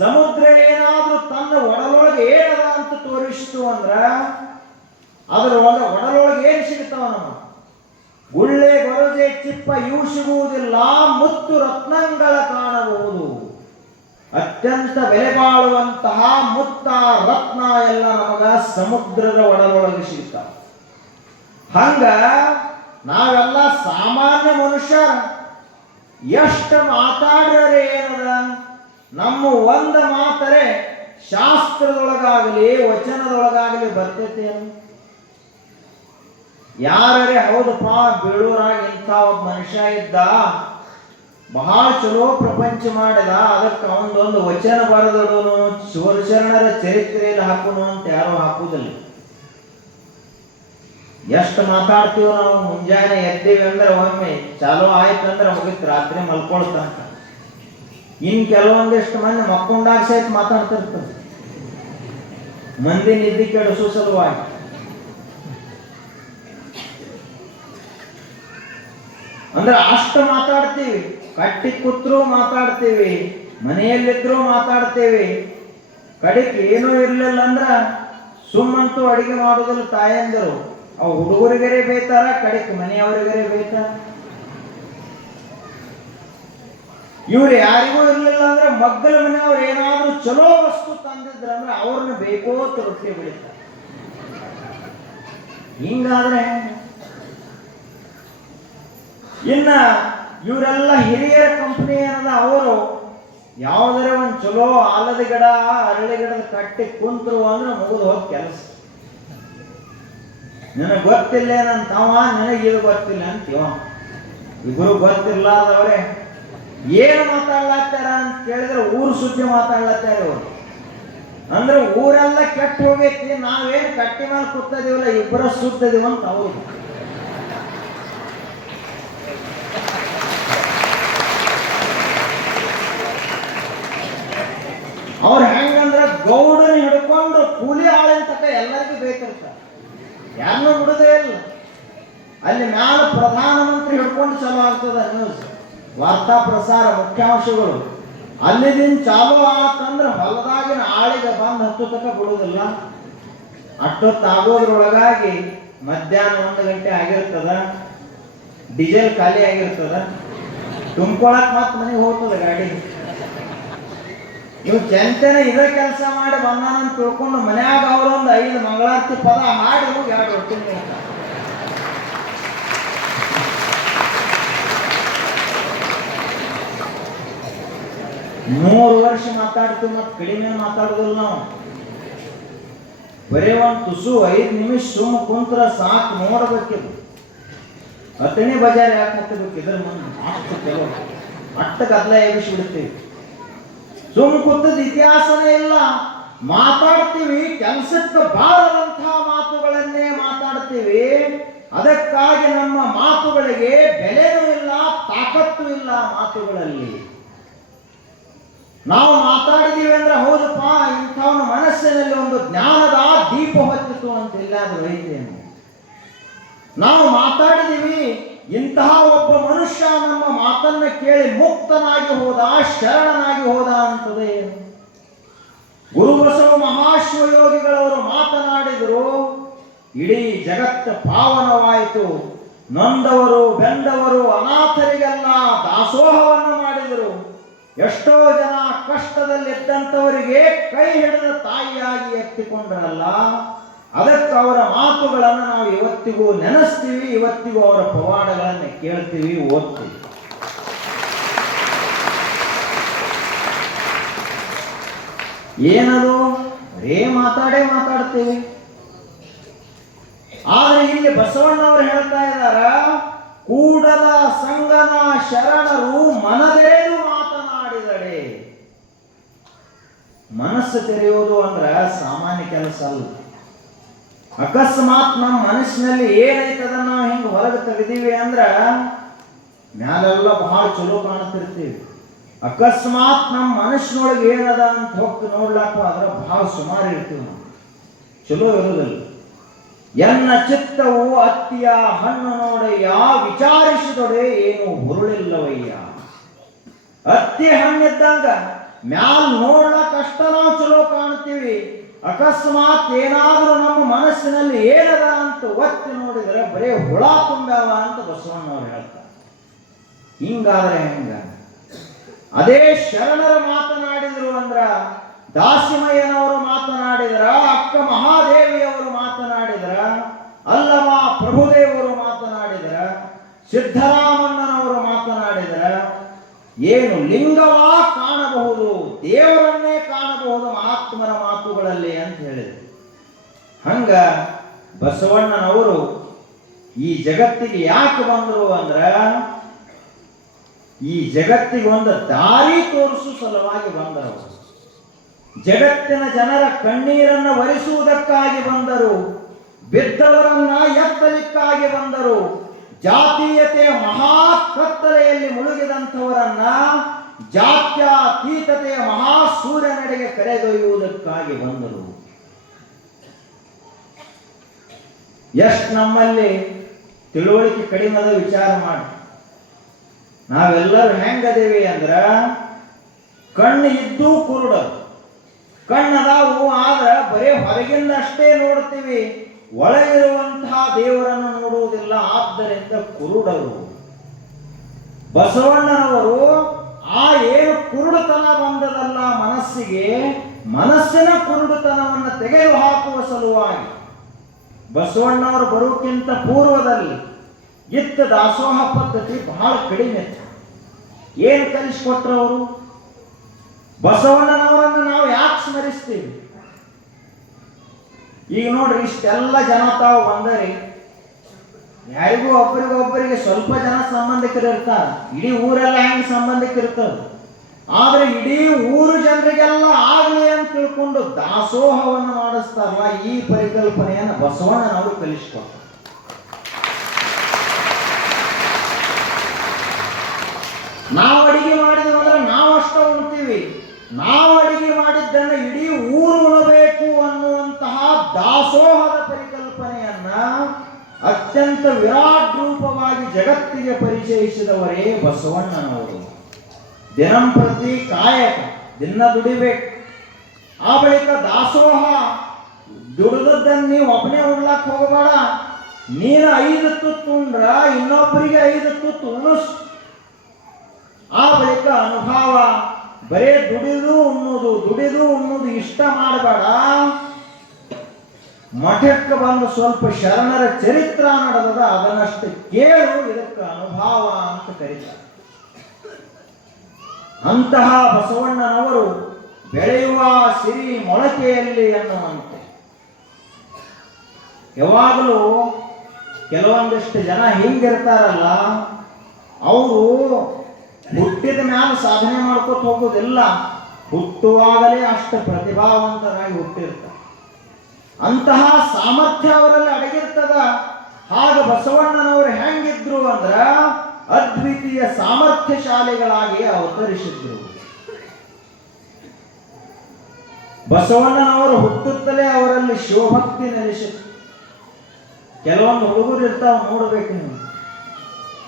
ಸಮುದ್ರ ಏನಾದ್ರೂ ತನ್ನ ಒಡಲೊಳಗೆ ಏನದ ಅಂತ ತೋರಿಸ್ತು ಅಂದ್ರ ಅದ್ರ ಒಡಲೊಳಗೆ ಏನ್ ಸಿಗ್ತಾವ? ನಮ್ಮ ಗುಳ್ಳೆ ಗೊರಜೆ ಚಿಪ್ಪ ಇವು ಸಿಗುವುದಿಲ್ಲ, ಮುತ್ತು ರತ್ನಗಳ ಕಾಣಬಹುದು. ಅತ್ಯಂತ ಬೆಲೆ ಬಾಳುವಂತಹ ಮುತ್ತ ರತ್ನ ಎಲ್ಲ ನಮಗ ಸಮುದ್ರದ ಒಡಲೊಳಗೆ ಸಿಗ್ತಾವ. ಹಂಗ ನಾವೆಲ್ಲ ಸಾಮಾನ್ಯ ಮನುಷ್ಯ ಎಷ್ಟು ಮಾತಾಡ್ರೆ ಏನದ? ನಮ್ಮ ಒಂದು ಮಾತರೆ ಶಾಸ್ತ್ರದೊಳಗಾಗಲಿ ವಚನದೊಳಗಾಗಲಿ ಬರ್ತೈತೆ. ಯಾರೇ ಹೌದಪ್ಪ ಬೇಳೂರಾಗ ಇಂಥ ಒಬ್ಬ ಮನುಷ್ಯ ಇದ್ದ, ಬಹಳ ಚಲೋ ಪ್ರಪಂಚ ಮಾಡಿದ, ಅದಕ್ಕೆ ಅವನದೊಂದು ವಚನ ಬರೆದೋನು ಶಿವಶರಣರ ಚರಿತ್ರೆಯಲ್ಲಿ ಹಾಕೋನು ಅಂತ ಯಾರು ಹಾಕುವುದಿಲ್ಲ. ಎಷ್ಟು ಮಾತಾಡ್ತೀವಿ ನಾವು. ಮುಂಜಾನೆ ಎದ್ದೇವಿ ಅಂದ್ರೆ ಒಮ್ಮೆ ಚಾಲೋ ಆಯ್ತಂದ್ರೆ ಮುಗಿತು, ರಾತ್ರಿ ಮಲ್ಕೊಳ್ತಂತ. ಇನ್ ಕೆಲವೊಂದಿಷ್ಟು ಮಂದಿ ಮಕ್ಕೊಂಡಾಗ ಸಹಿತ ಮಾತಾಡ್ತಿರ್ತಾರೆ, ಮಂದಿ ನಿದ್ದೆ ಕೆಡಿಸೋ ಸಲುವಾಗಿ. ಅಂದ್ರೆ ಅಷ್ಟು ಮಾತಾಡ್ತೀವಿ. ಕಟ್ಟಿ ಕೂತ್ರು ಮಾತಾಡ್ತೀವಿ, ಮನೆಯಲ್ಲಿದ್ರು ಮಾತಾಡ್ತೀವಿ. ಕಡೆಗೆ ಏನೂ ಇರ್ಲಿಲ್ಲ ಅಂದ್ರ ಸುಮ್ಮಂತೂ ಅಡಿಗೆ ಮಾಡೋದಿಲ್ಲ ತಾಯಂದರು. ಅವು ಹುಡುಗರಿಗರೇ ಬೇಯ್ತಾರ, ಕಡೆಗೆ ಮನೆಯವರಿಗರೇ ಬೇಯ್ತಾರ. ಇವ್ರು ಯಾರಿಗೂ ಇರ್ಲಿಲ್ಲ ಅಂದ್ರೆ ಮಗ್ಗಲ ಮನೆಯವ್ರು ಏನಾದ್ರೂ ಚಲೋ ವಸ್ತು ತಂದಿದ್ರ ಅಂದ್ರೆ ಅವ್ರನ್ನ ಬೇಕೋತ ರೊಟ್ಟಿ ಬೆಳಿತಾರೆ. ಹಿಂಗಾದ್ರೆ ಇನ್ನ ಇವರೆಲ್ಲ ಹಿರಿಯರ ಕಂಪನಿ ಏನದ, ಅವರು ಯಾವುದರ ಒಂದು ಚಲೋ ಆಲದ ಗಿಡ ಅರಳಿ ಗಿಡದ ಕಟ್ಟಿ ಕುಂತರು ಅಂದ್ರೆ ಮುಗಿದು ಹೋಗಿ ಕೆಲಸ. ನನಗೆ ಗೊತ್ತಿಲ್ಲ ಏನಂತವ, ನನಗೆ ಇದು ಗೊತ್ತಿಲ್ಲ ಅಂತೀವ. ಇಬ್ಬರು ಗೊತ್ತಿರ್ಲಾರ್ದವ್ರೆ ಏನು ಮಾತಾಡ್ಲಾತ್ತಾರ ಅಂತ ಕೇಳಿದ್ರೆ ಊರು ಸುದ್ದಿ ಮಾತಾಡ್ಲತ್ತಾರ ಅವರು. ಅಂದ್ರೆ ಊರೆಲ್ಲ ಕೆಟ್ಟು ಹೋಗೈತಿ, ನಾವೇನು ಕಟ್ಟಿ ಮೇಲೆ ಕೂತದೀವಲ್ಲ ಇಬ್ಬರ ಸುತ್ತದೀವಂತ ಅವರು. ಅವ್ರು ಹೆಂಗಂದ್ರ ಗೌಡನ ಹಿಡ್ಕೊಂಡು ಕೂಲಿ ಆಳಿನ ತಕ್ಕ ಎಲ್ಲರಿಗೂ ಬೇಕಿರ್ತಾರೆ, ಯಾರನ್ನೂ ಬಿಡೋದೇ ಇಲ್ಲ. ಅಲ್ಲಿ ಮ್ಯಾಲ ಪ್ರಧಾನಮಂತ್ರಿ ಹಿಡ್ಕೊಂಡು ಚಾಲೂ ಆಗ್ತದ ನ್ಯೂಸ್, ವಾರ್ತಾ ಪ್ರಸಾರ ಮುಖ್ಯಾಂಶಗಳು. ಅಲ್ಲಿದಿಂದ ಚಾಲೂ ಆತಂದ್ರೆ ಹೊಲದಾಗಿನ ಆಳಿಗೆ ಬಂದು ಹತ್ತು ತಕ್ಕ ಬಿಡುವುದಿಲ್ಲ. ಅಷ್ಟೊತ್ತಾಗೋದ್ರೊಳಗಾಗಿ ಮಧ್ಯಾಹ್ನ 1 ಗಂಟೆ ಆಗಿರ್ತದ, ಡೀಸೆಲ್ ಖಾಲಿ ಆಗಿರ್ತದ, ತುಂಬ್ಕೊಳಕ್ ಮತ್ತೆ ಮನೆಗೆ ಹೋಗ್ತದ ಗಾಡಿ. ಇವ್ ಚೆಂತನೆ ಇದೇ ಕೆಲಸ ಮಾಡಿ ಬಂದಾನಂತ ತಿಳ್ಕೊಂಡು ಮನ್ಯಾಗ ಅವರೊಂದು 5 ಮಂಗಳಾರತಿ ಪದ ಹಾಡಿ ಹೋಗಿ 2 ರೊಟ್ಟಿ ಮಾಡ್ತಾರೆ. 3 ವರ್ಷ ಮಾತಾಡ್ತೀವಿ, ಮತ್ತೆ ಕಡಿಮೆ ಮಾತಾಡೋದಿಲ್ಲ ನಾವು. ಬರೀ ಒಂದು ತುಸು 5 ನಿಮಿಷ ಸುಮ್ಮ ಕುಂತ್ರ ಸಾಕು, ನೋಡ್ಬೇಕಿದು. ಹತ್ತನೇ ಬಜಾರ್ ಯಾಕೆ ಹತ್ತಬೇಕು? ಇದ್ರ ಮುಂದೆ ಅಷ್ಟು ಕೆಲವು ಅಟ್ಟ ಗದ್ದಲ ಎಬ್ಬಿಸಿ ಬಿಡ್ತೀವಿ. ಸುಮ್ಮ ಕೂತದ ಇತಿಹಾಸನೇ ಇಲ್ಲ. ಮಾತಾಡ್ತೀವಿ, ಕೆಲಸಕ್ಕೆ ಬಾರದಂತಹ ಮಾತುಗಳನ್ನೇ ಮಾತಾಡ್ತೀವಿ. ಅದಕ್ಕಾಗಿ ನಮ್ಮ ಮಾತುಗಳಿಗೆ ಬೆಲೆನೂ ಇಲ್ಲ, ತಾಕತ್ತು ಇಲ್ಲ. ಮಾತುಗಳಲ್ಲಿ ನಾವು ಮಾತಾಡಿದೀವಿ ಅಂದ್ರೆ ಹೌದಪ್ಪ, ಇಂಥವನ ಮನಸ್ಸಿನಲ್ಲಿ ಒಂದು ಜ್ಞಾನದ ದೀಪ ಹೊತ್ತಿತು ಅಂತ ಎಲ್ಲಾದ್ರೂ ಐತೇನು? ನಾವು ಮಾತಾಡಿದೀವಿ, ಇಂತಹ ಒಬ್ಬ ಮನುಷ್ಯ ನಮ್ಮ ಮಾತನ್ನ ಕೇಳಿ ಮುಕ್ತನಾಗಿ ಹೋದ, ಶರಣನಾಗಿ ಹೋದ ಅಂತದೆ. ಗುರುಬಸವ ಮಹಾಶಿವಯೋಗಿಗಳವರು ಮಾತನಾಡಿದರು, ಇಡೀ ಜಗತ್ತು ಪಾವನವಾಯಿತು. ನೊಂದವರು ಬೆಂದವರು ಅನಾಥರಿಗೆಲ್ಲ ದಾಸೋಹವನ್ನು ಮಾಡಿದರು. ಎಷ್ಟೋ ಜನ ಕಷ್ಟದಲ್ಲಿದ್ದಂಥವರಿಗೆ ಕೈ ಹಿಡಿದ ತಾಯಿಯಾಗಿ ಎತ್ತಿಕೊಂಡರಲ್ಲ. ಅದಕ್ಕೆ ಅವರ ಮಾತುಗಳನ್ನು ನಾವು ಇವತ್ತಿಗೂ ನೆನೆಸ್ತೀವಿ, ಇವತ್ತಿಗೂ ಅವರ ಪವಾಡಗಳನ್ನು ಕೇಳ್ತೀವಿ, ಓದ್ತೀವಿ. ಏನದು? ಬರೇ ಮಾತಾಡ್ತೀವಿ. ಆದ್ರೆ ಇಲ್ಲಿ ಬಸವಣ್ಣವರು ಹೇಳ್ತಾ ಇದ್ದಾರ, ಕೂಡಲ ಸಂಗನ ಶರಣರು ಮನದೆರೆದು ಮಾತನಾಡಿದಡೆ. ಮನಸ್ಸು ತೆರೆಯೋದು ಅಂದ್ರ ಸಾಮಾನ್ಯ ಕೆಲಸ ಅಲ್ಲ. ಅಕಸ್ಮಾತ್ ನಮ್ಮ ಮನಸ್ಸಿನಲ್ಲಿ ಏನೈತದ ನಾವು ಹಿಂಗ ಹೊರಗೆ ತೆಗೆದೀವಿ ಅಂದ್ರ ಮ್ಯಾಲೆಲ್ಲ ಬಹಳ ಚಲೋ ಕಾಣ್ತಿರ್ತೀವಿ. ಅಕಸ್ಮಾತ್ ನಮ್ಮ ಮನಸ್ಸಿನೊಳಗೆ ಏನದ ಅಂತ ಹೋಗಿ ನೋಡ್ಲಾಕ ಅದ್ರ ಬಹಳ ಸುಮಾರು ಇರ್ತೀವಿ ನಾವು, ಚಲೋ ಇರೋದಿಲ್ಲ. ಎನ್ನ ಚಿತ್ತವು ಅತ್ತಿಯ ಹಣ್ಣು ನೋಡಯ್ಯ, ವಿಚಾರಿಸಿದೊಡೆ ಏನು ಹುರುಳಿಲ್ಲವಯ್ಯ. ಅತ್ತಿ ಹಣ್ಣಿದ್ದಂಗ ಮ್ಯಾಲ್ ನೋಡ್ಲಕ್ಕ ಅಷ್ಟ ನಾವು ಚಲೋ ಕಾಣ್ತೀವಿ. ಅಕಸ್ಮಾತ್ ಏನಾದ್ರೂ ನಮ್ಮ ಮನಸ್ಸಿನಲ್ಲಿ ಏನದ ಅಂತ ಒತ್ತಿ ನೋಡಿದರೆ ಬರೇ ಹುಳ ತುಂಬ್ಯಾವ ಅಂತ ಬಸವಣ್ಣವ್ರು ಹೇಳ್ತಾರೆ. ಹಿಂಗಾದ್ರೆ ಹೆಂಗ? ಅದೇ ಶರಣರು ಮಾತನಾಡಿದ್ರು ಅಂದ್ರ, ದಾಸಿಮಯ್ಯನವರು ಮಾತನಾಡಿದ್ರ, ಅಕ್ಕ ಮಹಾದೇವಿಯವರು ಮಾತನಾಡಿದ್ರ, ಅಲ್ಲಮ ಪ್ರಭುದೇವರು ಮಾತನಾಡಿದ್ರ, ಸಿದ್ದರಾಮಣ್ಣನವರು ಮಾತನಾಡಿದ್ರ, ಏನು ಲಿಂಗವಾ ಕಾಣಬಹುದು, ದೇವರನ್ನೇ ಕಾಣಬಹುದು ಮಹಾತ್ಮರ ಮಾತುಗಳಲ್ಲಿ ಅಂತ ಹೇಳಿದ್ರು. ಹಂಗ ಬಸವಣ್ಣನವರು ಈ ಜಗತ್ತಿಗೆ ಯಾಕೆ ಬಂದರು ಅಂದ್ರ, ಈ ಜಗತ್ತಿಗೆ ಒಂದು ದಾರಿ ತೋರಿಸುವ ಸಲುವಾಗಿ ಬಂದರು. ಜಗತ್ತಿನ ಜನರ ಕಣ್ಣೀರನ್ನು ಒರೆಸುವುದಕ್ಕಾಗಿ ಬಂದರು. ಬಿದ್ದವರನ್ನ ಎತ್ತಲಿಕ್ಕಾಗಿ ಬಂದರು. ಜಾತೀಯತೆ ಮಹಾ ಕತ್ತಲೆಯಲ್ಲಿ ಮುಳುಗಿದಂಥವರನ್ನ ಜಾತ್ಯತೀತತೆಯ ಮಹಾ ಸೂರ್ಯನೆಡೆಗೆ ಕರೆದೊಯ್ಯುವುದಕ್ಕಾಗಿ ಬಂದರು. ಎಷ್ಟು ನಮ್ಮಲ್ಲಿ ತಿಳುವಳಿಕೆ ಕಡಿಮೆದ ವಿಚಾರ ಮಾಡಿ. ನಾವೆಲ್ಲರೂ ಹೆಂಗದೇವಿ ಅಂದ್ರ, ಕಣ್ಣು ಇದ್ದು ಕುರುಡ. ಕಣ್ಣದಾವು ಆದ್ರೆ ಬರೀ ಹೊರಗಿಂದ ಅಷ್ಟೇ ನೋಡ್ತೀವಿ, ಒಳಗಿರುವಂತಹ ದೇವರನ್ನು ನೋಡುವುದಿಲ್ಲ. ಆದ್ದರಿಂದ ಕುರುಡರು. ಬಸವಣ್ಣನವರು ಆ ಏನು ಕುರುಡುತನ ಬಂದದಲ್ಲ ಮನಸ್ಸಿಗೆ, ಮನಸ್ಸಿನ ಕುರುಡುತನವನ್ನು ತೆಗೆದು ಹಾಕುವ ಸಲುವಾಗಿ ಬಸವಣ್ಣವರು ಬರುವುದಕ್ಕಿಂತ ಪೂರ್ವದಲ್ಲಿ ಇತ್ತ ದಾಸೋಹ ಪದ್ಧತಿ ಬಹಳ ಕಡಿಮೆ. ಏನು ಕಲಿಸಿಕೊಟ್ರು ಅವರು? ಬಸವಣ್ಣನವರನ್ನು ನಾವು ಯಾಕೆ ಸ್ಮರಿಸ್ತೀವಿ? ಈಗ ನೋಡ್ರಿ, ಇಷ್ಟೆಲ್ಲ ಜನ ತಾವು ಬಂದರಿ, ಯಾರಿಗೂ ಒಬ್ಬರಿಗೊಬ್ಬರಿಗೆ ಸ್ವಲ್ಪ ಜನ ಸಂಬಂಧಿಕರು ಇರ್ತಾರ. ಇಡೀ ಊರೆಲ್ಲ ಹೆಂಗೆ ಸಂಬಂಧಿಕರಿರ್ತದ. ಆದ್ರೆ ಇಡೀ ಊರು ಜನರಿಗೆಲ್ಲ ಆಗಲಿ ಅಂತ ತಿಳ್ಕೊಂಡು ದಾಸೋಹವನ್ನು ಮಾಡಿಸ್ತಾರಲ್ಲ, ಈ ಪರಿಕಲ್ಪನೆಯನ್ನು ಬಸವಣ್ಣನವರು ಕಲಿಸಿಕೊಟ್ರು. ನಾವು ಅಡಿಗೆ ಮಾಡಿದ್ವಂದ್ರೆ ನಾವು ಅಷ್ಟ ಉಣ್ತೀವಿ. ನಾವು ಅಡಿಗೆ ಮಾಡಿದ್ದನ್ನು ಇಡೀ ಊರು ಉಣಬೇಕು ಅನ್ನುವಂತಹ ದಾಸೋಹದ ಪರಿಕಲ್ಪನೆಯನ್ನ ಅತ್ಯಂತ ವಿರಾಟ್ ರೂಪವಾಗಿ ಜಗತ್ತಿಗೆ ಪರಿಚಯಿಸಿದವರೇ ಬಸವಣ್ಣನವರು. ದಿನಂಪ್ರತಿ ಕಾಯಕ, ದಿನ ದುಡಿಬೇಕು. ಆ ಬಳಿಕ ದಾಸೋಹ, ದುಡಿದದ್ದನ್ನು ನೀವು ಒಬ್ಬನೇ ಉಣ್ಲಕ್ ಹೋಗಬೇಡ. ನೀನು 5 ತುತ್ತು ಉಂಡ್ರ ಇನ್ನೊಬ್ಬರಿಗೆ 5 ತುತ್ತು ಉಣಿಸ್. ಆ ಬಳಿಕ ಅನುಭವ, ಬರೇ ದುಡಿದು ಉಣ್ಣುದು ಇಷ್ಟ ಮಾಡಬೇಡ. ಮಠಕ್ಕೆ ಬಂದು ಸ್ವಲ್ಪ ಶರಣರ ಚರಿತ್ರ ನಡೆದದ, ಅದನ್ನಷ್ಟು ಕೇಳು, ಇದಕ್ಕೆ ಅನುಭವ ಅಂತ ಕರೀತಾರೆ. ಅಂತಹ ಬಸವಣ್ಣನವರು ಬೆಳೆಯುವ ಸಿರಿ ಮೊಳಕೆಯಲ್ಲಿ ಎನ್ನುವಂತೆ ಯಾವಾಗಲೂ ಕೆಲವೊಂದಿಷ್ಟು ಜನ ಹಿಂಗಿರ್ತಾರಲ್ಲ, ಅವರು ಹುಟ್ಟಿದ ಮ್ಯಾಲ ಸಾಧನೆ ಮಾಡ್ಕೊತ ಹೋಗೋದಿಲ್ಲ. ಹುಟ್ಟುವಾಗಲೇ ಅಷ್ಟು ಪ್ರತಿಭಾವಂತರಾಗಿ ಹುಟ್ಟಿರ್ತಾರೆ. ಅಂತಹ ಸಾಮರ್ಥ್ಯ ಅವರಲ್ಲಿ ಅಡಗಿರ್ತದ. ಹಾಗ ಬಸವಣ್ಣನವರು ಹೆಂಗಿದ್ರು ಅಂದ್ರ ಅದ್ವಿತೀಯ ಸಾಮರ್ಥ್ಯಶಾಲಿಗಳಾಗಿ ಅವತರಿಸಿದ್ರು. ಬಸವಣ್ಣನವರು ಹುಟ್ಟುತ್ತಲೇ ಅವರಲ್ಲಿ ಶಿವಭಕ್ತಿ ನೆಲೆಸಿತ್ತು. ಕೆಲವೊಂದು ಹುಡುಗರು ಇರ್ತಾವ, ನೋಡ್ಬೇಕು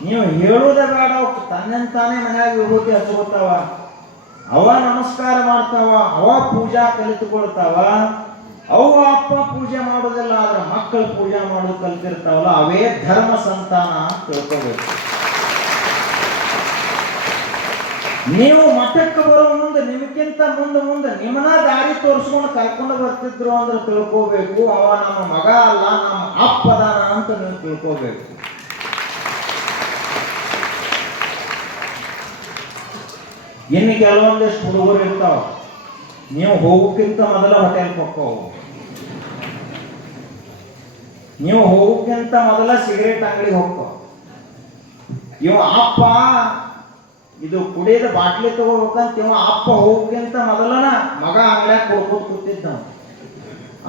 ನೀವು ಹೇಳುವುದೇ ಬೇಡ, ತನ್ನಂತಾನೆ ಮನ್ಯಾಗ ವಿಭೂತಿ ಹಚ್ಕೋತಾವ, ಅವ ನಮಸ್ಕಾರ ಮಾಡ್ತಾವ, ಅವ ಪೂಜಾ ಕಲಿತುಕೊಳ್ತಾವ. ಅವ ಅಪ್ಪ ಪೂಜೆ ಮಾಡೋದಿಲ್ಲ, ಆದ್ರೆ ಮಕ್ಕಳು ಪೂಜೆ ಮಾಡೋದು ಕಲಿತಿರ್ತಾವಲ್ಲ, ಅವೇ ಧರ್ಮ ಸಂತಾನ ಅಂತ ತಿಳ್ಕೋಬೇಕು. ನೀವು ಮಠಕ್ಕೆ ಬರೋ ಮುಂದೆ ನಿಮಗಿಂತ ಮುಂದೆ ನಿಮ್ಮನ್ನ ದಾರಿ ತೋರಿಸ್ಕೊಂಡು ಕರ್ಕೊಂಡು ಬರ್ತಿದ್ರು ಅಂದ್ರೆ ತಿಳ್ಕೋಬೇಕು, ಅವ ನಮ್ಮ ಮಗ ಅಲ್ಲ, ನಮ್ಮ ಅಪ್ಪದಾನ ಅಂತ ನೀವು ತಿಳ್ಕೋಬೇಕು. ಇನ್ನು ಕೆಲವೊಂದಿಷ್ಟು ಹುಡುಗರು ಇರ್ತಾವ, ನೀವು ಹೋಗೋಕ್ಕಿಂತ ಮೊದಲ ಹೋಟೆಲ್ ಹೋಗ್ತಾವ, ನೀವು ಹೋಗೋಕ್ಕಿಂತ ಮೊದಲ ಸಿಗರೇಟ್ ಅಂಗಡಿ ಹೋಗ್ತಾವ. ಇವ ಅಪ್ಪ ಇದು ಕುಡಿಯದ ಬಾಟ್ಲಿ ತಗೋಬೇಕಂತ ಇವ ಅಪ್ಪ ಹೋಗೋಕ್ಕಿಂತ ಮೊದಲನ ಮಗ ಅಂಗಡ್ಯಾಗ ಕೊಡ್ಕೋತ ಕೂತಿದ್ದ.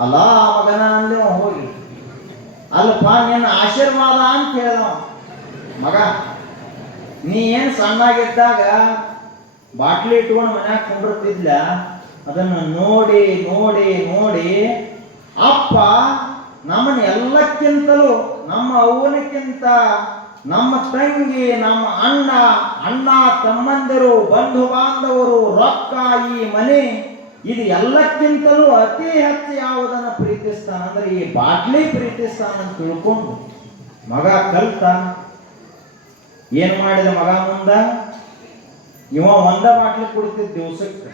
ಅಲ್ಲ ಆ ಮಗನ ಅಂದೆ ಹೋಗಿ, ಅಲ್ಲಪ್ಪ ನಿನ್ನ ಆಶೀರ್ವಾದ ಅಂತ ಹೇಳ್ದ ಮಗ. ನೀ ಏನ್ ಸಣ್ಣಾಗಿದ್ದಾಗ ಬಾಟ್ಲಿ ಇಟ್ಕೊಂಡು ಮನ್ಯಾಗ ಕೊಂಡಿರ್ತಿದ್ಲ, ಅದನ್ನ ನೋಡಿ ನೋಡಿ ನೋಡಿ ಅಪ್ಪ ನಮ್ಮನ್ನ ಎಲ್ಲಕ್ಕಿಂತಲೂ, ನಮ್ಮ ಅವ್ವನಕ್ಕಿಂತ ನಮ್ಮ ತಂಗಿ, ನಮ್ಮ ಅಣ್ಣ ತಮ್ಮಂದಿರು, ಬಂಧು ಬಾಂಧವರು, ರೊಕ್ಕ, ಈ ಮನೆ, ಇದು ಎಲ್ಲಕ್ಕಿಂತಲೂ ಅತಿ ಹೆಚ್ಚು ಯಾವುದನ್ನ ಪ್ರೀತಿಸ್ತಾನ ಅಂದ್ರೆ ಈ ಬಾಟ್ಲಿ ಪ್ರೀತಿಸ್ತಾನ ಅಂತ ತಿಳ್ಕೊಂಡು ಮಗ ಕಲ್ತ. ಏನ್ ಮಾಡಿದ ಮಗ ಮುಂದ? ಇವ ಒಂದ ಬಾಟ್ಲಿ ಕುಡಿತಿದ್ದ ದಿವಸಕ್ಕೆ,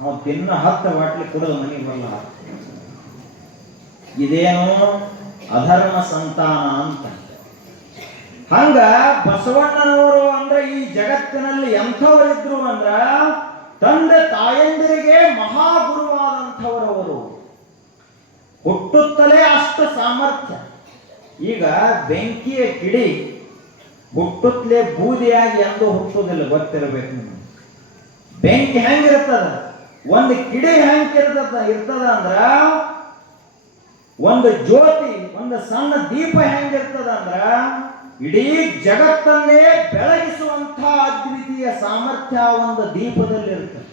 ಅವ ದಿನ 10 ಬಾಟ್ಲಿ ಕುಡಿದ ಮನೆಗೆ ಬರಲ್ಲ. ಇದೇನು ಅಧರ್ಮ ಸಂತಾನ ಅಂತ. ಹಂಗ ಬಸವಣ್ಣನವರು ಅಂದ್ರೆ ಈ ಜಗತ್ತಿನಲ್ಲಿ ಎಂಥವರಿದ್ರು ಅಂದ್ರ ತಂದೆ ತಾಯಂದಿರಿಗೆ ಮಹಾಗುರುವಾದಂಥವರವರು. ಹುಟ್ಟುತ್ತಲೇ ಅಷ್ಟು ಸಾಮರ್ಥ್ಯ. ಈಗ ಬೆಂಕಿಯ ಕಿಡಿ ಹುಟ್ಟುತ್ತಲೇ ಬೂದಿಯಾಗಿ ಎಂದು ಹುಟ್ಟುವುದಿಲ್ಲ, ಗೊತ್ತಿರಬೇಕು ನಿಮಗೆ. ಬೆಂಕಿ ಹೆಂಗಿರ್ತದ, ಒಂದು ಕಿಡಿ ಇರ್ತದ ಅಂದ್ರ, ಒಂದು ಜ್ಯೋತಿ, ಒಂದು ಸಣ್ಣ ದೀಪ ಹೆಂಗಿರ್ತದ ಅಂದ್ರ ಇಡೀ ಜಗತ್ತನ್ನೇ ಬೆಳಗಿಸುವಂತಹ ಅದ್ವಿತೀಯ ಸಾಮರ್ಥ್ಯ ಒಂದು ದೀಪದಲ್ಲಿ ಇರ್ತದೆ.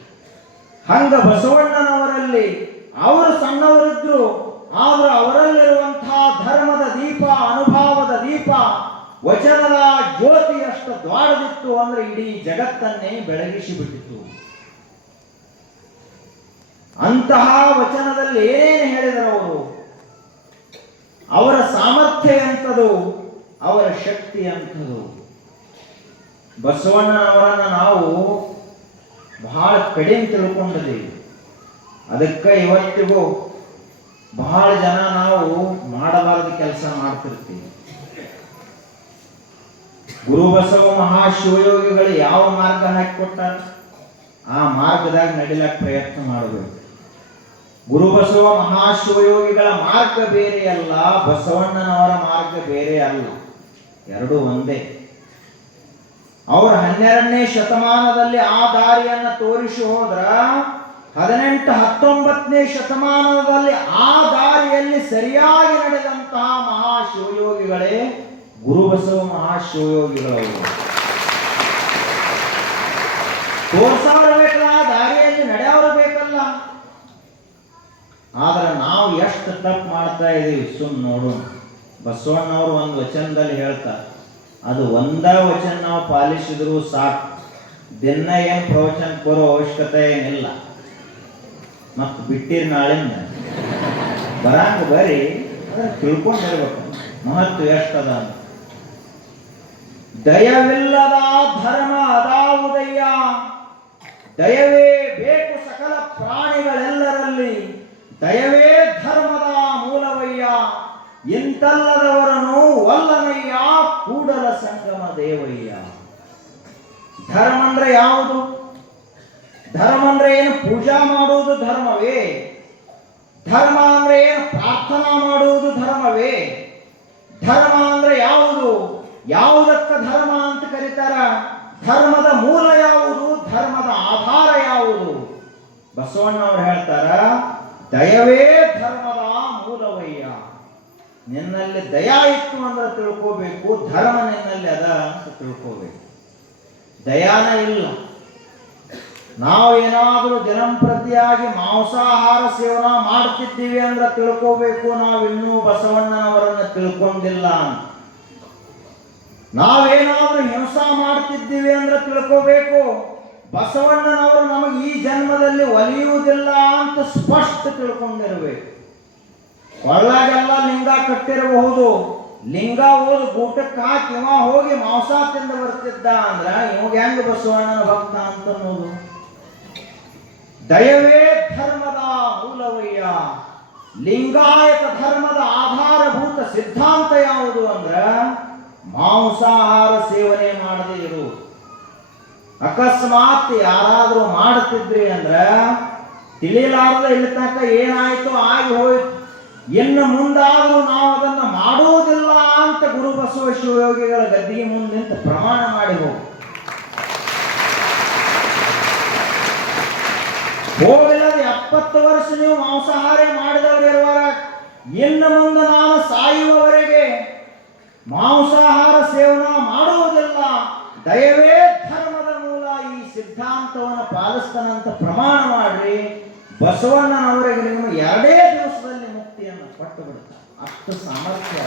ಹಂಗ ಬಸವಣ್ಣನವರಲ್ಲಿ ಅವರು ಸಣ್ಣವರಿದ್ರು, ಆದ್ರೂ ಅವರಲ್ಲಿರುವಂತಹ ಧರ್ಮದ ದೀಪ, ಅನುಭವದ ದೀಪ, ವಚನದ ಜ್ಯೋತಿ ಅಷ್ಟು ದ್ವಾರದಿತ್ತು ಅಂದ್ರೆ ಇಡೀ ಜಗತ್ತನ್ನೇ ಬೆಳಗಿಸಿ ಬಿಟ್ಟಿತ್ತು. ಅಂತಹ ವಚನದಲ್ಲಿ ಏನೇನು ಹೇಳಿದರು ಅವರು? ಅವರ ಸಾಮರ್ಥ್ಯ ಎಂಥದು, ಅವರ ಶಕ್ತಿ ಎಂಥದು. ಬಸವಣ್ಣನವರನ್ನ ನಾವು ಬಹಳ ಕಡಿಮೆ ತಿಳ್ಕೊಂಡಿದ್ದೀವಿ. ಅದಕ್ಕೆ ಇವತ್ತಿಗೂ ಬಹಳ ಜನ ನಾವು ಮಾಡಬಾರದು ಕೆಲಸ ಮಾಡ್ತಿರ್ತೀವಿ. ಗುರು ಬಸವ ಮಹಾಶಿವಯೋಗಿಗಳು ಯಾವ ಮಾರ್ಗ ಹಾಕಿಕೊಟ್ಟಾರ ಆ ಮಾರ್ಗದಾಗ ನಡಿಲಕ್ಕೆ ಪ್ರಯತ್ನ ಮಾಡಬೇಕು. ಗುರು ಬಸವ ಮಹಾಶಿವಯೋಗಿಗಳ ಮಾರ್ಗ ಬೇರೆ ಅಲ್ಲ, ಬಸವಣ್ಣನವರ ಮಾರ್ಗ ಬೇರೆ ಅಲ್ಲ, ಎರಡೂ ಒಂದೇ. ಅವರು 12ನೇ ಶತಮಾನದಲ್ಲಿ ಆ ದಾರಿಯನ್ನು ತೋರಿಸಿ ಹೋದ್ರ 18, 19ನೇ ಶತಮಾನದಲ್ಲಿ ಆ ದಾರಿಯಲ್ಲಿ ಸರಿಯಾಗಿ ನಡೆದಂತಹ ಮಹಾಶಿವಯೋಗಿಗಳೇ ಗುರು ಬಸವ ಮಹಾಶಿವಯೋಗಿಗಳವರು. ತೋರ್ಸವ್ರು ಬೇಕಲ್ಲ, ದಾರಿಯಲ್ಲಿ ನಡೆಯವರು ಬೇಕಲ್ಲ. ಆದ್ರೆ ನಾವು ಎಷ್ಟು ತಪ್ಪು ಮಾಡ್ತಾ ಇದೀವಿ ಸುಮ್ ನೋಡು. ಬಸವಣ್ಣವರು ಒಂದು ವಚನದಲ್ಲಿ ಹೇಳ್ತಾರೆ, ಅದು ಒಂದ ವಚನ ನಾವು ಪಾಲಿಸಿದ್ರು ಸಾಕು, ದಿನ ಏನು ಪ್ರವಚನ ಕೊಡೋ ಅವಶ್ಯಕತೆ ಏನಿಲ್ಲ. ಮತ್ತು ಬಿಟ್ಟಿರಿ ನಾಳಿಂದ ಬರಾಕ ಬರೀ ತಿಳ್ಕೊಂಡಿರ್ಬೇಕು ಮಹತ್ವ ಎಷ್ಟದ. ದಯವಿಲ್ಲದ ಧರ್ಮ ಅದಾವುದಯ್ಯ, ದಯವೇ ಬೇಕು ಸಕಲ ಪ್ರಾಣಿಗಳೆಲ್ಲರಲ್ಲಿ, ದಯವೇ ಧರ್ಮದ ಮೂಲವಯ್ಯ, ಇಂತಲ್ಲದವರನು ವಲ್ಲನಯ್ಯ ಕೂಡಲ ಸಂಗಮ ದೇವಯ್ಯ. ಧರ್ಮ ಅಂದ್ರೆ ಯಾವುದು? ಧರ್ಮ ಅಂದ್ರೆ ಏನು? ಪೂಜಾ ಮಾಡುವುದು ಧರ್ಮವೇ? ಧರ್ಮ ಅಂದ್ರೆ ಏನು? ಪ್ರಾರ್ಥನಾ ಮಾಡುವುದು ಧರ್ಮವೇ? ಧರ್ಮ ಅಂದ್ರೆ ಯಾವುದು? ಯಾವುದಕ್ಕ ಧರ್ಮ ಅಂತ ಕರೀತಾರ? ಧರ್ಮದ ಮೂಲ ಯಾವುದು? ಧರ್ಮದ ಆಧಾರ ಯಾವುದು? ಬಸವಣ್ಣವ್ರು ಹೇಳ್ತಾರ, ದಯವೇ ಧರ್ಮದ ಮೂಲವಯ್ಯ. ನಿನ್ನಲ್ಲಿ ದಯಾ ಇತ್ತು ಅಂದ್ರೆ ತಿಳ್ಕೋಬೇಕು, ಧರ್ಮ ನಿನ್ನಲ್ಲಿ ಅದ ಅಂತ ತಿಳ್ಕೋಬೇಕು. ದಯಾನ ಇಲ್ಲ. ನಾವು ಏನಾದರೂ ದಿನಂಪ್ರತಿಯಾಗಿ ಮಾಂಸಾಹಾರ ಸೇವನ ಮಾಡ್ತಿದ್ದೀವಿ ಅಂದ್ರೆ ತಿಳ್ಕೋಬೇಕು, ನಾವಿನ್ನೂ ಬಸವಣ್ಣನವರನ್ನ ತಿಳ್ಕೊಂಡಿಲ್ಲ ಅಂತ. ನಾವೇನಾದ್ರೂ ಹಿಂಸಾ ಮಾಡ್ತಿದ್ದೀವಿ ಅಂದ್ರೆ ತಿಳ್ಕೋಬೇಕು, ಬಸವಣ್ಣನವರು ನಮಗೆ ಈ ಜನ್ಮದಲ್ಲಿ ಒಲಿಯುವುದಿಲ್ಲ ಅಂತ ಸ್ಪಷ್ಟ ತಿಳ್ಕೊಂಡಿರ್ಬೇಕು. ಒಳಗೆಲ್ಲ ಲಿಂಗ ಕಟ್ಟಿರಬಹುದು, ಲಿಂಗ ಓದು ಗೂಟಕ್ಕೆ ಹಾಕಿ ಇವ ಹೋಗಿ ಮಾಂಸ ತಿಂದು ಬರ್ತಿದ್ದ ಅಂದ್ರ ಇವಾಗ ಹೆಂಗ ಬಸವಣ್ಣನ ಭಕ್ತ ಅಂತ ಅನ್ನೋದು. ದಯವೇ ಧರ್ಮದ ಮೂಲವಯ್ಯ. ಲಿಂಗಾಯತ ಧರ್ಮದ ಆಧಾರಭೂತ ಸಿದ್ಧಾಂತ ಯಾವುದು ಅಂದ್ರ ಮಾಂಸಾಹಾರ ಸೇವನೆ ಮಾಡದೇ ಇರುವುದು. ಅಕಸ್ಮಾತ್ ಯಾರಾದ್ರೂ ಮಾಡ್ತಿದ್ರಿ ಅಂದ್ರ ತಿಳಿಲಾರ್ದ ಇಲ್ಲಿ ತನಕ ಏನಾಯ್ತು ಆಗಿ ಹೋಯ್ತು, ಇನ್ನು ಮುಂದಾದ್ರೂ ನಾವು ಅದನ್ನ ಮಾಡುವುದಿಲ್ಲ ಅಂತ ಗುರು ಬಸವ ಶಿವಯೋಗಿಗಳ ಗದ್ದಿಗೆ ಮುಂದೆ ನಿಂತು ಪ್ರಮಾಣ ಮಾಡಿ ಹೋಗಿಲ್ಲದ 70 ವರ್ಷ ನೀವು ಮಾಂಸಾಹಾರ ಮಾಡಿದವರು ಇರುವಾಗ ಇನ್ನು ಮುಂದೆ ನಾನು ಸಾಯುವವರೆಗೆ ಮಾಂಸಾಹಾರ ಸೇವನ ಮಾಡುವುದಿಲ್ಲ, ದಯವೇ ಧರ್ಮದ ಮೂಲ, ಈ ಸಿದ್ಧಾಂತವನ್ನು ಪಾಲಿಸ್ತಾನಂತ ಪ್ರಮಾಣ ಮಾಡ್ರಿ. ಬಸವಣ್ಣನವರಿಗೆ ನೀವು 2 ದಿವಸದಲ್ಲಿ ಮುಕ್ತಿಯನ್ನು ಕೊಟ್ಟು ಬಿಡ್ತಾರೆ. ಅಷ್ಟು ಸಾಮರ್ಥ್ಯ,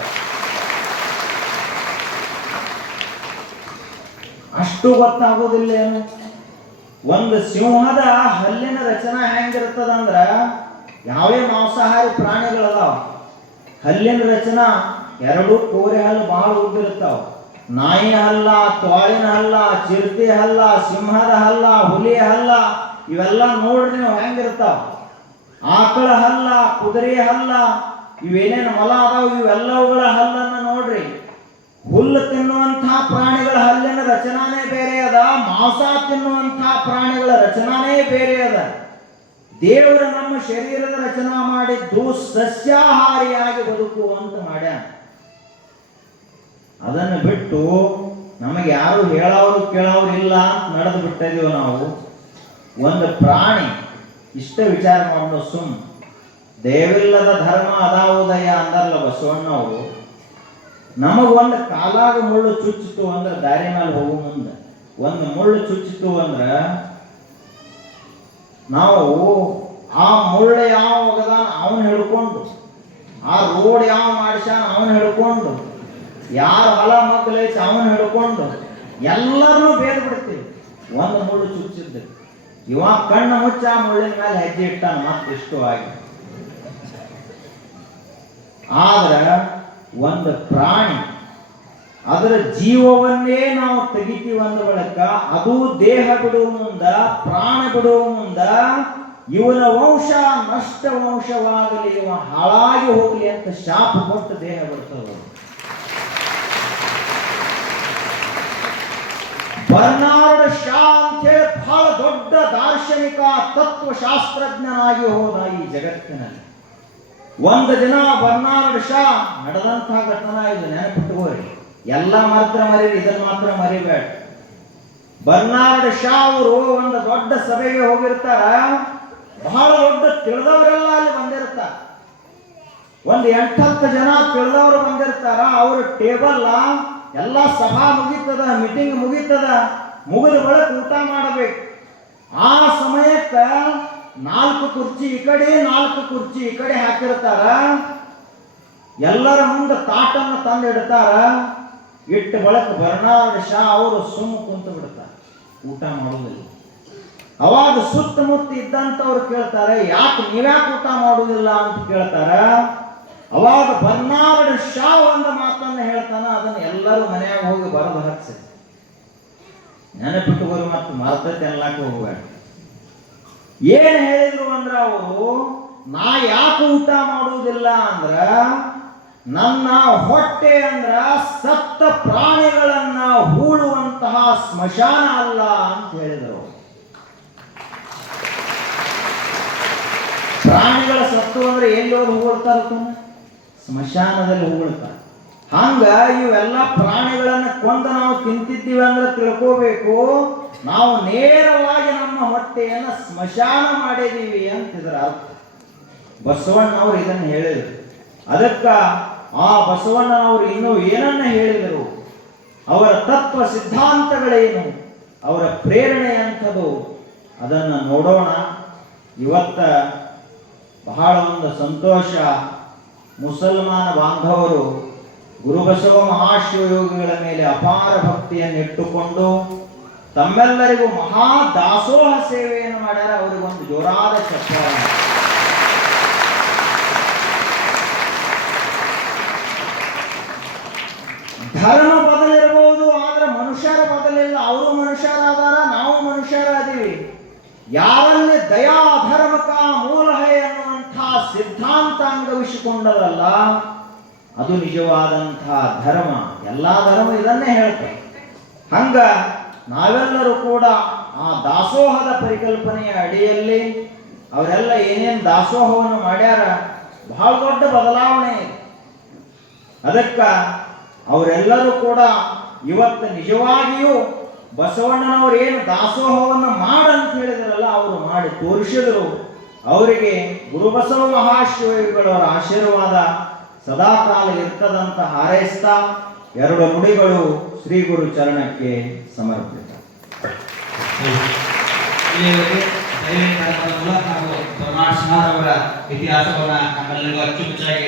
ಅಷ್ಟು ಗೊತ್ತಾಗೋದಿಲ್ಲ ಏನು. ಒಂದು ಸಿಂಹದ ಹಲ್ಲಿನ ರಚನಾ ಹೆಂಗಿರ್ತದಂದ್ರ, ಯಾವೇ ಮಾಂಸಾಹಾರಿ ಪ್ರಾಣಿಗಳದಾವ ಹಲ್ಲಿನ ರಚನಾ 2 ಕೋರೆ ಹಲ್ಲು ಬಹಳ ಉದ್ದಿರ್ತಾವ. ನಾಯಿ ಹಲ್ಲ, ತೋಳಿನ ಹಲ್ಲ, ಚಿರತೆ ಹಲ್ಲ, ಸಿಂಹದ ಹಲ್ಲ, ಹುಲಿಯ ಹಲ್ಲ, ಇವೆಲ್ಲ ನೋಡ್ರಿ ನೀವು ಹೆಂಗಿರ್ತಾವ. ಆಕಳ ಹಲ್ಲ, ಕುದುರೆ ಹಲ್ಲ, ಇವೇನೇನು ಮೊಲ ಅದಾವ ಇವೆಲ್ಲವುಗಳ ಹಲ್ಲನ್ನ ನೋಡ್ರಿ. ಹುಲ್ಲು ತಿನ್ನುವಂತಹ ಪ್ರಾಣಿಗಳ ಹಲ್ಲಿನ ರಚನಾನೇ ಬೇರೆ ಅದ, ಮಾಂಸ ತಿನ್ನುವಂತಹ ಪ್ರಾಣಿಗಳ ರಚನಾನೇ ಬೇರೆ ಅದ. ದೇವರು ನಮ್ಮ ಶರೀರದ ರಚನಾ ಮಾಡಿದ್ದು ಸಸ್ಯಾಹಾರಿಯಾಗಿ ಬದುಕುವಂತ ಮಾಡ್ಯಾನ. ಅದನ್ನು ಬಿಟ್ಟು ನಮಗೆ ಯಾರು ಹೇಳೋರು ಕೇಳೋರು ಇಲ್ಲ ಅಂತ ನಡೆದು ಬಿಟ್ಟಿದೀವಿ ನಾವು. ಒಂದು ಪ್ರಾಣಿ ಇಷ್ಟ ವಿಚಾರ ಮಾಡೋ ಸುಮ್ ದೇವಿಲ್ಲದ ಧರ್ಮ ಅದಾವುದಯ ಅಂದಾರಲ್ಲ ಬಸವಣ್ಣವರು. ನಮಗೊಂದು ಕಾಲಾಗ ಮುಳ್ಳು ಚುಚ್ಚಿತು ಅಂದ್ರೆ ದಾರಿ ಮೇಲೆ ಹೋಗೋ ಮುಂದೆ ಒಂದು ಮುಳ್ಳು ಚುಚ್ಚಿತು ಅಂದ್ರ ನಾವು ಆ ಮುಳ್ಳು ಯಾವ ಹೋಗದಾನ ಅವನು ಹಿಡ್ಕೊಂಡು, ಆ ರೋಡ್ ಯಾವ ಮಾಡಿಸ್ಯಾನ ಅವನು ಹಿಡ್ಕೊಂಡು, ಯಾರ ಹೊಲ ಮಗ್ಲೈತಿ ಅವನು ಹಿಡ್ಕೊಂಡು ಎಲ್ಲರನ್ನೂ ಬೇದ್ ಬಿಡ್ತೀವಿ. ಒಂದು ಮುಳ್ಳು ಚುಚ್ಚಿದ್ದು ಇವ ಕಣ್ಣು ಮುಚ್ಚ ಆ ಮುಳ್ಳಿನ ಮೇಲೆ ಹೆಜ್ಜೆ ಇಟ್ಟಾನ ಮತ್ತಿಷ್ಟು ಆಗಿ. ಆದ್ರ ಒಂದು ಪ್ರಾಣಿ ಅದರ ಜೀವವನ್ನೇ ನಾವು ತೆಗಿತೀವಂದ ಬಳಿಕ ಅದು ದೇಹ ಬಿಡುವ ಮುಂದ, ಪ್ರಾಣ ಬಿಡುವ ಮುಂದ ಇವನ ವಂಶ ನಷ್ಟ ವಂಶವಾಗಲಿ, ಇವ ಹಾಳಾಗಿ ಹೋಗಲಿ ಅಂತ ಶಾಪ ಕೊಟ್ಟು ದೇಹ ಬಿಡ್ತದೆ. ಬರ್ನಾರ್ಡ್ ಶಾ ಅಂತೇಳಿ ಬಹಳ ದೊಡ್ಡ ದಾರ್ಶನಿಕ ತತ್ವಶಾಸ್ತ್ರಜ್ಞನಾಗಿ ಹೋದ ಈ ಜಗತ್ತಿನಲ್ಲಿ. ಒಂದು ದಿನ ಬರ್ನಾರ್ಡ್ ಶಾ ನಡೆದಂತಹ ಘಟನಾ ಇದು, ನೆನಪಿಟ್ಟುಕೋರಿ. ಎಲ್ಲ ಮಾತ್ರ ಮರೀರಿ, ಇದನ್ನು ಮಾತ್ರ ಮರಿಬೇಡ. ಬರ್ನಾರ್ಡ್ ಶಾ ಅವರು ಒಂದು ದೊಡ್ಡ ಸಭೆಗೆ ಹೋಗಿರ್ತಾರ. ಬಹಳ ದೊಡ್ಡ ತಿಳಿದವರೆಲ್ಲ ಅಲ್ಲಿ ಬಂದಿರ್ತಾರ. ಒಂದು 8-10 ಜನ ತಿಳಿದವರು ಬಂದಿರ್ತಾರ. ಅವ್ರ ಟೇಬಲ್ ಎಲ್ಲ ಸಭಾ ಮುಗೀತದ, ಮೀಟಿಂಗ್ ಮುಗೀತದ, ಮುಗಿದ ಬಳಿಕ ಊಟ ಮಾಡಬೇಕು. ಆ ಸಮಯಕ್ಕ 4 ಕುರ್ಚಿ ಈ ಕಡೆ 4 ಕುರ್ಚಿ ಈ ಕಡೆ ಹಾಕಿರ್ತಾರ. ಎಲ್ಲರ ಮುಂದೆ ತಾಟನ್ನು ತಂದು ಇಡ್ತಾರ. ಇಟ್ಟ ಬಳಿಕ ಬರ್ನಾರ್ಡ್ ಶಾ ಅವರು ಸುಮ್ಮ ಕುಂತು ಬಿಡ್ತಾರೆ, ಊಟ ಮಾಡುವುದಿಲ್ಲ. ಅವಾಗ ಸುತ್ತಮುತ್ತ ಇದ್ದಂಥವ್ರು ಕೇಳ್ತಾರೆ, ಯಾಕೆ ನೀವ್ಯಾಕೆ ಊಟ ಮಾಡುವುದಿಲ್ಲ ಅಂತ ಕೇಳ್ತಾರ. ಅವಾಗ ಬರ್ನಾರ್ಡ್ ಶಾ ಒಂದು ಮಾತನ್ನು ಹೇಳ್ತಾನ, ಅದನ್ನು ಎಲ್ಲರೂ ಮನೆಯಾಗ ಹೋಗಿ ಬರೆದು ಹಾಕ್ಸಿ ನೆನಪಿಟ್ಟುಕೋರಿ, ಮತ್ತು ಮರ್ತೈತೆ ಎಲ್ಲಾಕೆ ಹೋಗ್ಬೇಡ. ಏನ್ ಹೇಳಿದ್ರು ಅಂದ್ರ ಅವರು, ನಾ ಯಾಕೆ ಊಟ ಮಾಡುವುದಿಲ್ಲ ಅಂದ್ರ ನನ್ನ ಹೊಟ್ಟೆ ಅಂದ್ರ ಸತ್ತ ಪ್ರಾಣಿಗಳನ್ನ ಹೂಳುವಂತಹ ಸ್ಮಶಾನ ಅಲ್ಲ ಅಂತ ಹೇಳಿದರು. ಪ್ರಾಣಿಗಳ ಸತ್ತು ಅಂದ್ರೆ ಎಲ್ಲಿ ಹೋಗಿ ಹೂಳ್ತಾರ? ಸ್ಮಶಾನದಲ್ಲಿ ಹೂಳ್ತಾರೆ. ಹಂಗ ಇವೆಲ್ಲ ಪ್ರಾಣಿಗಳನ್ನ ಕೊಂದು ನಾವು ತಿಂತಿದ್ದೀವಿ ಅಂದ್ರೆ ತಿಳ್ಕೋಬೇಕು, ನಾವು ನೇರವಾಗಿ ನಮ್ಮ ಹೊಟ್ಟೆಯನ್ನು ಸ್ಮಶಾನ ಮಾಡಿದೀವಿ ಅಂತ ಇದರ ಅರ್ಥ. ಬಸವಣ್ಣನವರು ಇದನ್ನು ಹೇಳಿದರು. ಅದಕ್ಕ ಆ ಬಸವಣ್ಣನವರು ಇನ್ನೂ ಏನನ್ನ ಹೇಳಿದರು, ಅವರ ತತ್ವ ಸಿದ್ಧಾಂತಗಳೇನು, ಅವರ ಪ್ರೇರಣೆ ಅಂಥದ್ದು, ಅದನ್ನು ನೋಡೋಣ. ಇವತ್ತ ಬಹಳ ಒಂದು ಸಂತೋಷ. ಮುಸಲ್ಮಾನ ಬಾಂಧವರು ಗುರುಬಸವ ಮಹಾಶಿವಯೋಗಿಗಳ ಮೇಲೆ ಅಪಾರ ಭಕ್ತಿಯನ್ನಿಟ್ಟುಕೊಂಡು ತಮ್ಮೆಲ್ಲರಿಗೂ ಮಹಾ ದಾಸೋಹ ಸೇವೆಯನ್ನು ಮಾಡ್ಯಾರ. ಅವರಿಗೊಂದು ಜೋರಾದ ಚಪ್ಪಾಳೆ. ಧರ್ಮ ಬದಲಿರಬಹುದು, ಆದ್ರೆ ಮನುಷ್ಯರ ಬದಲಿಲ್ಲ. ಅವರು ಮನುಷ್ಯರಾದಾರ, ನಾವು ಮನುಷ್ಯರಾದೀವಿ. ಯಾರಲ್ಲಿ ದಯಾ ಧರ್ಮಕ ಮೂಲ ಹೈ ಅನ್ನುವಂಥ ಸಿದ್ಧಾಂತ ಅಂಗವಿಸಿಕೊಂಡದಲ್ಲ, ಅದು ನಿಜವಾದಂಥ ಧರ್ಮ. ಎಲ್ಲಾ ಧರ್ಮ ಇದನ್ನೇ ಹೇಳ್ತಾರೆ. ಹಂಗ ನಾವೆಲ್ಲರೂ ಕೂಡ ಆ ದಾಸೋಹದ ಪರಿಕಲ್ಪನೆಯ ಅಡಿಯಲ್ಲಿ ಅವರೆಲ್ಲ ಏನೇನು ದಾಸೋಹವನ್ನು ಮಾಡ್ಯಾರ, ಬಹಳ ದೊಡ್ಡ ಬದಲಾವಣೆ ಇದೆ. ಅದಕ್ಕ ಅವರೆಲ್ಲರೂ ಕೂಡ ಇವತ್ತು ನಿಜವಾಗಿಯೂ ಬಸವಣ್ಣನವರು ಏನು ದಾಸೋಹವನ್ನು ಮಾಡಂತ ಹೇಳಿದ್ರಲ್ಲ, ಅವರು ಮಾಡಿ ತೋರಿಸಿದರು. ಅವರಿಗೆ ಗುರುಬಸವ ಮಹಾಶಿವಯೋಗಿಗಳವರ ಆಶೀರ್ವಾದ ಸದಾಕಾಲ ಇರ್ತದಂತ ಹಾರೈಸ್ತಾ ಎರಡು ನುಡಿಗಳು ಶ್ರೀ ಗುರು ಚರಣಕ್ಕೆ ಸಮರ್ಪಿತ. ಇಲ್ಲಿಯವರೆಗೆ ದೈವಿಕ ಕಾರ್ಯಕ್ರಮಗಳ ಹಾಗೂ ಪರಮಾರ್ಶನವರ ಇತಿಹಾಸವನ್ನ ನಮ್ಮೆಲ್ಲರಿಗೂ ಅಚ್ಚುಕಟ್ಟಾಗಿ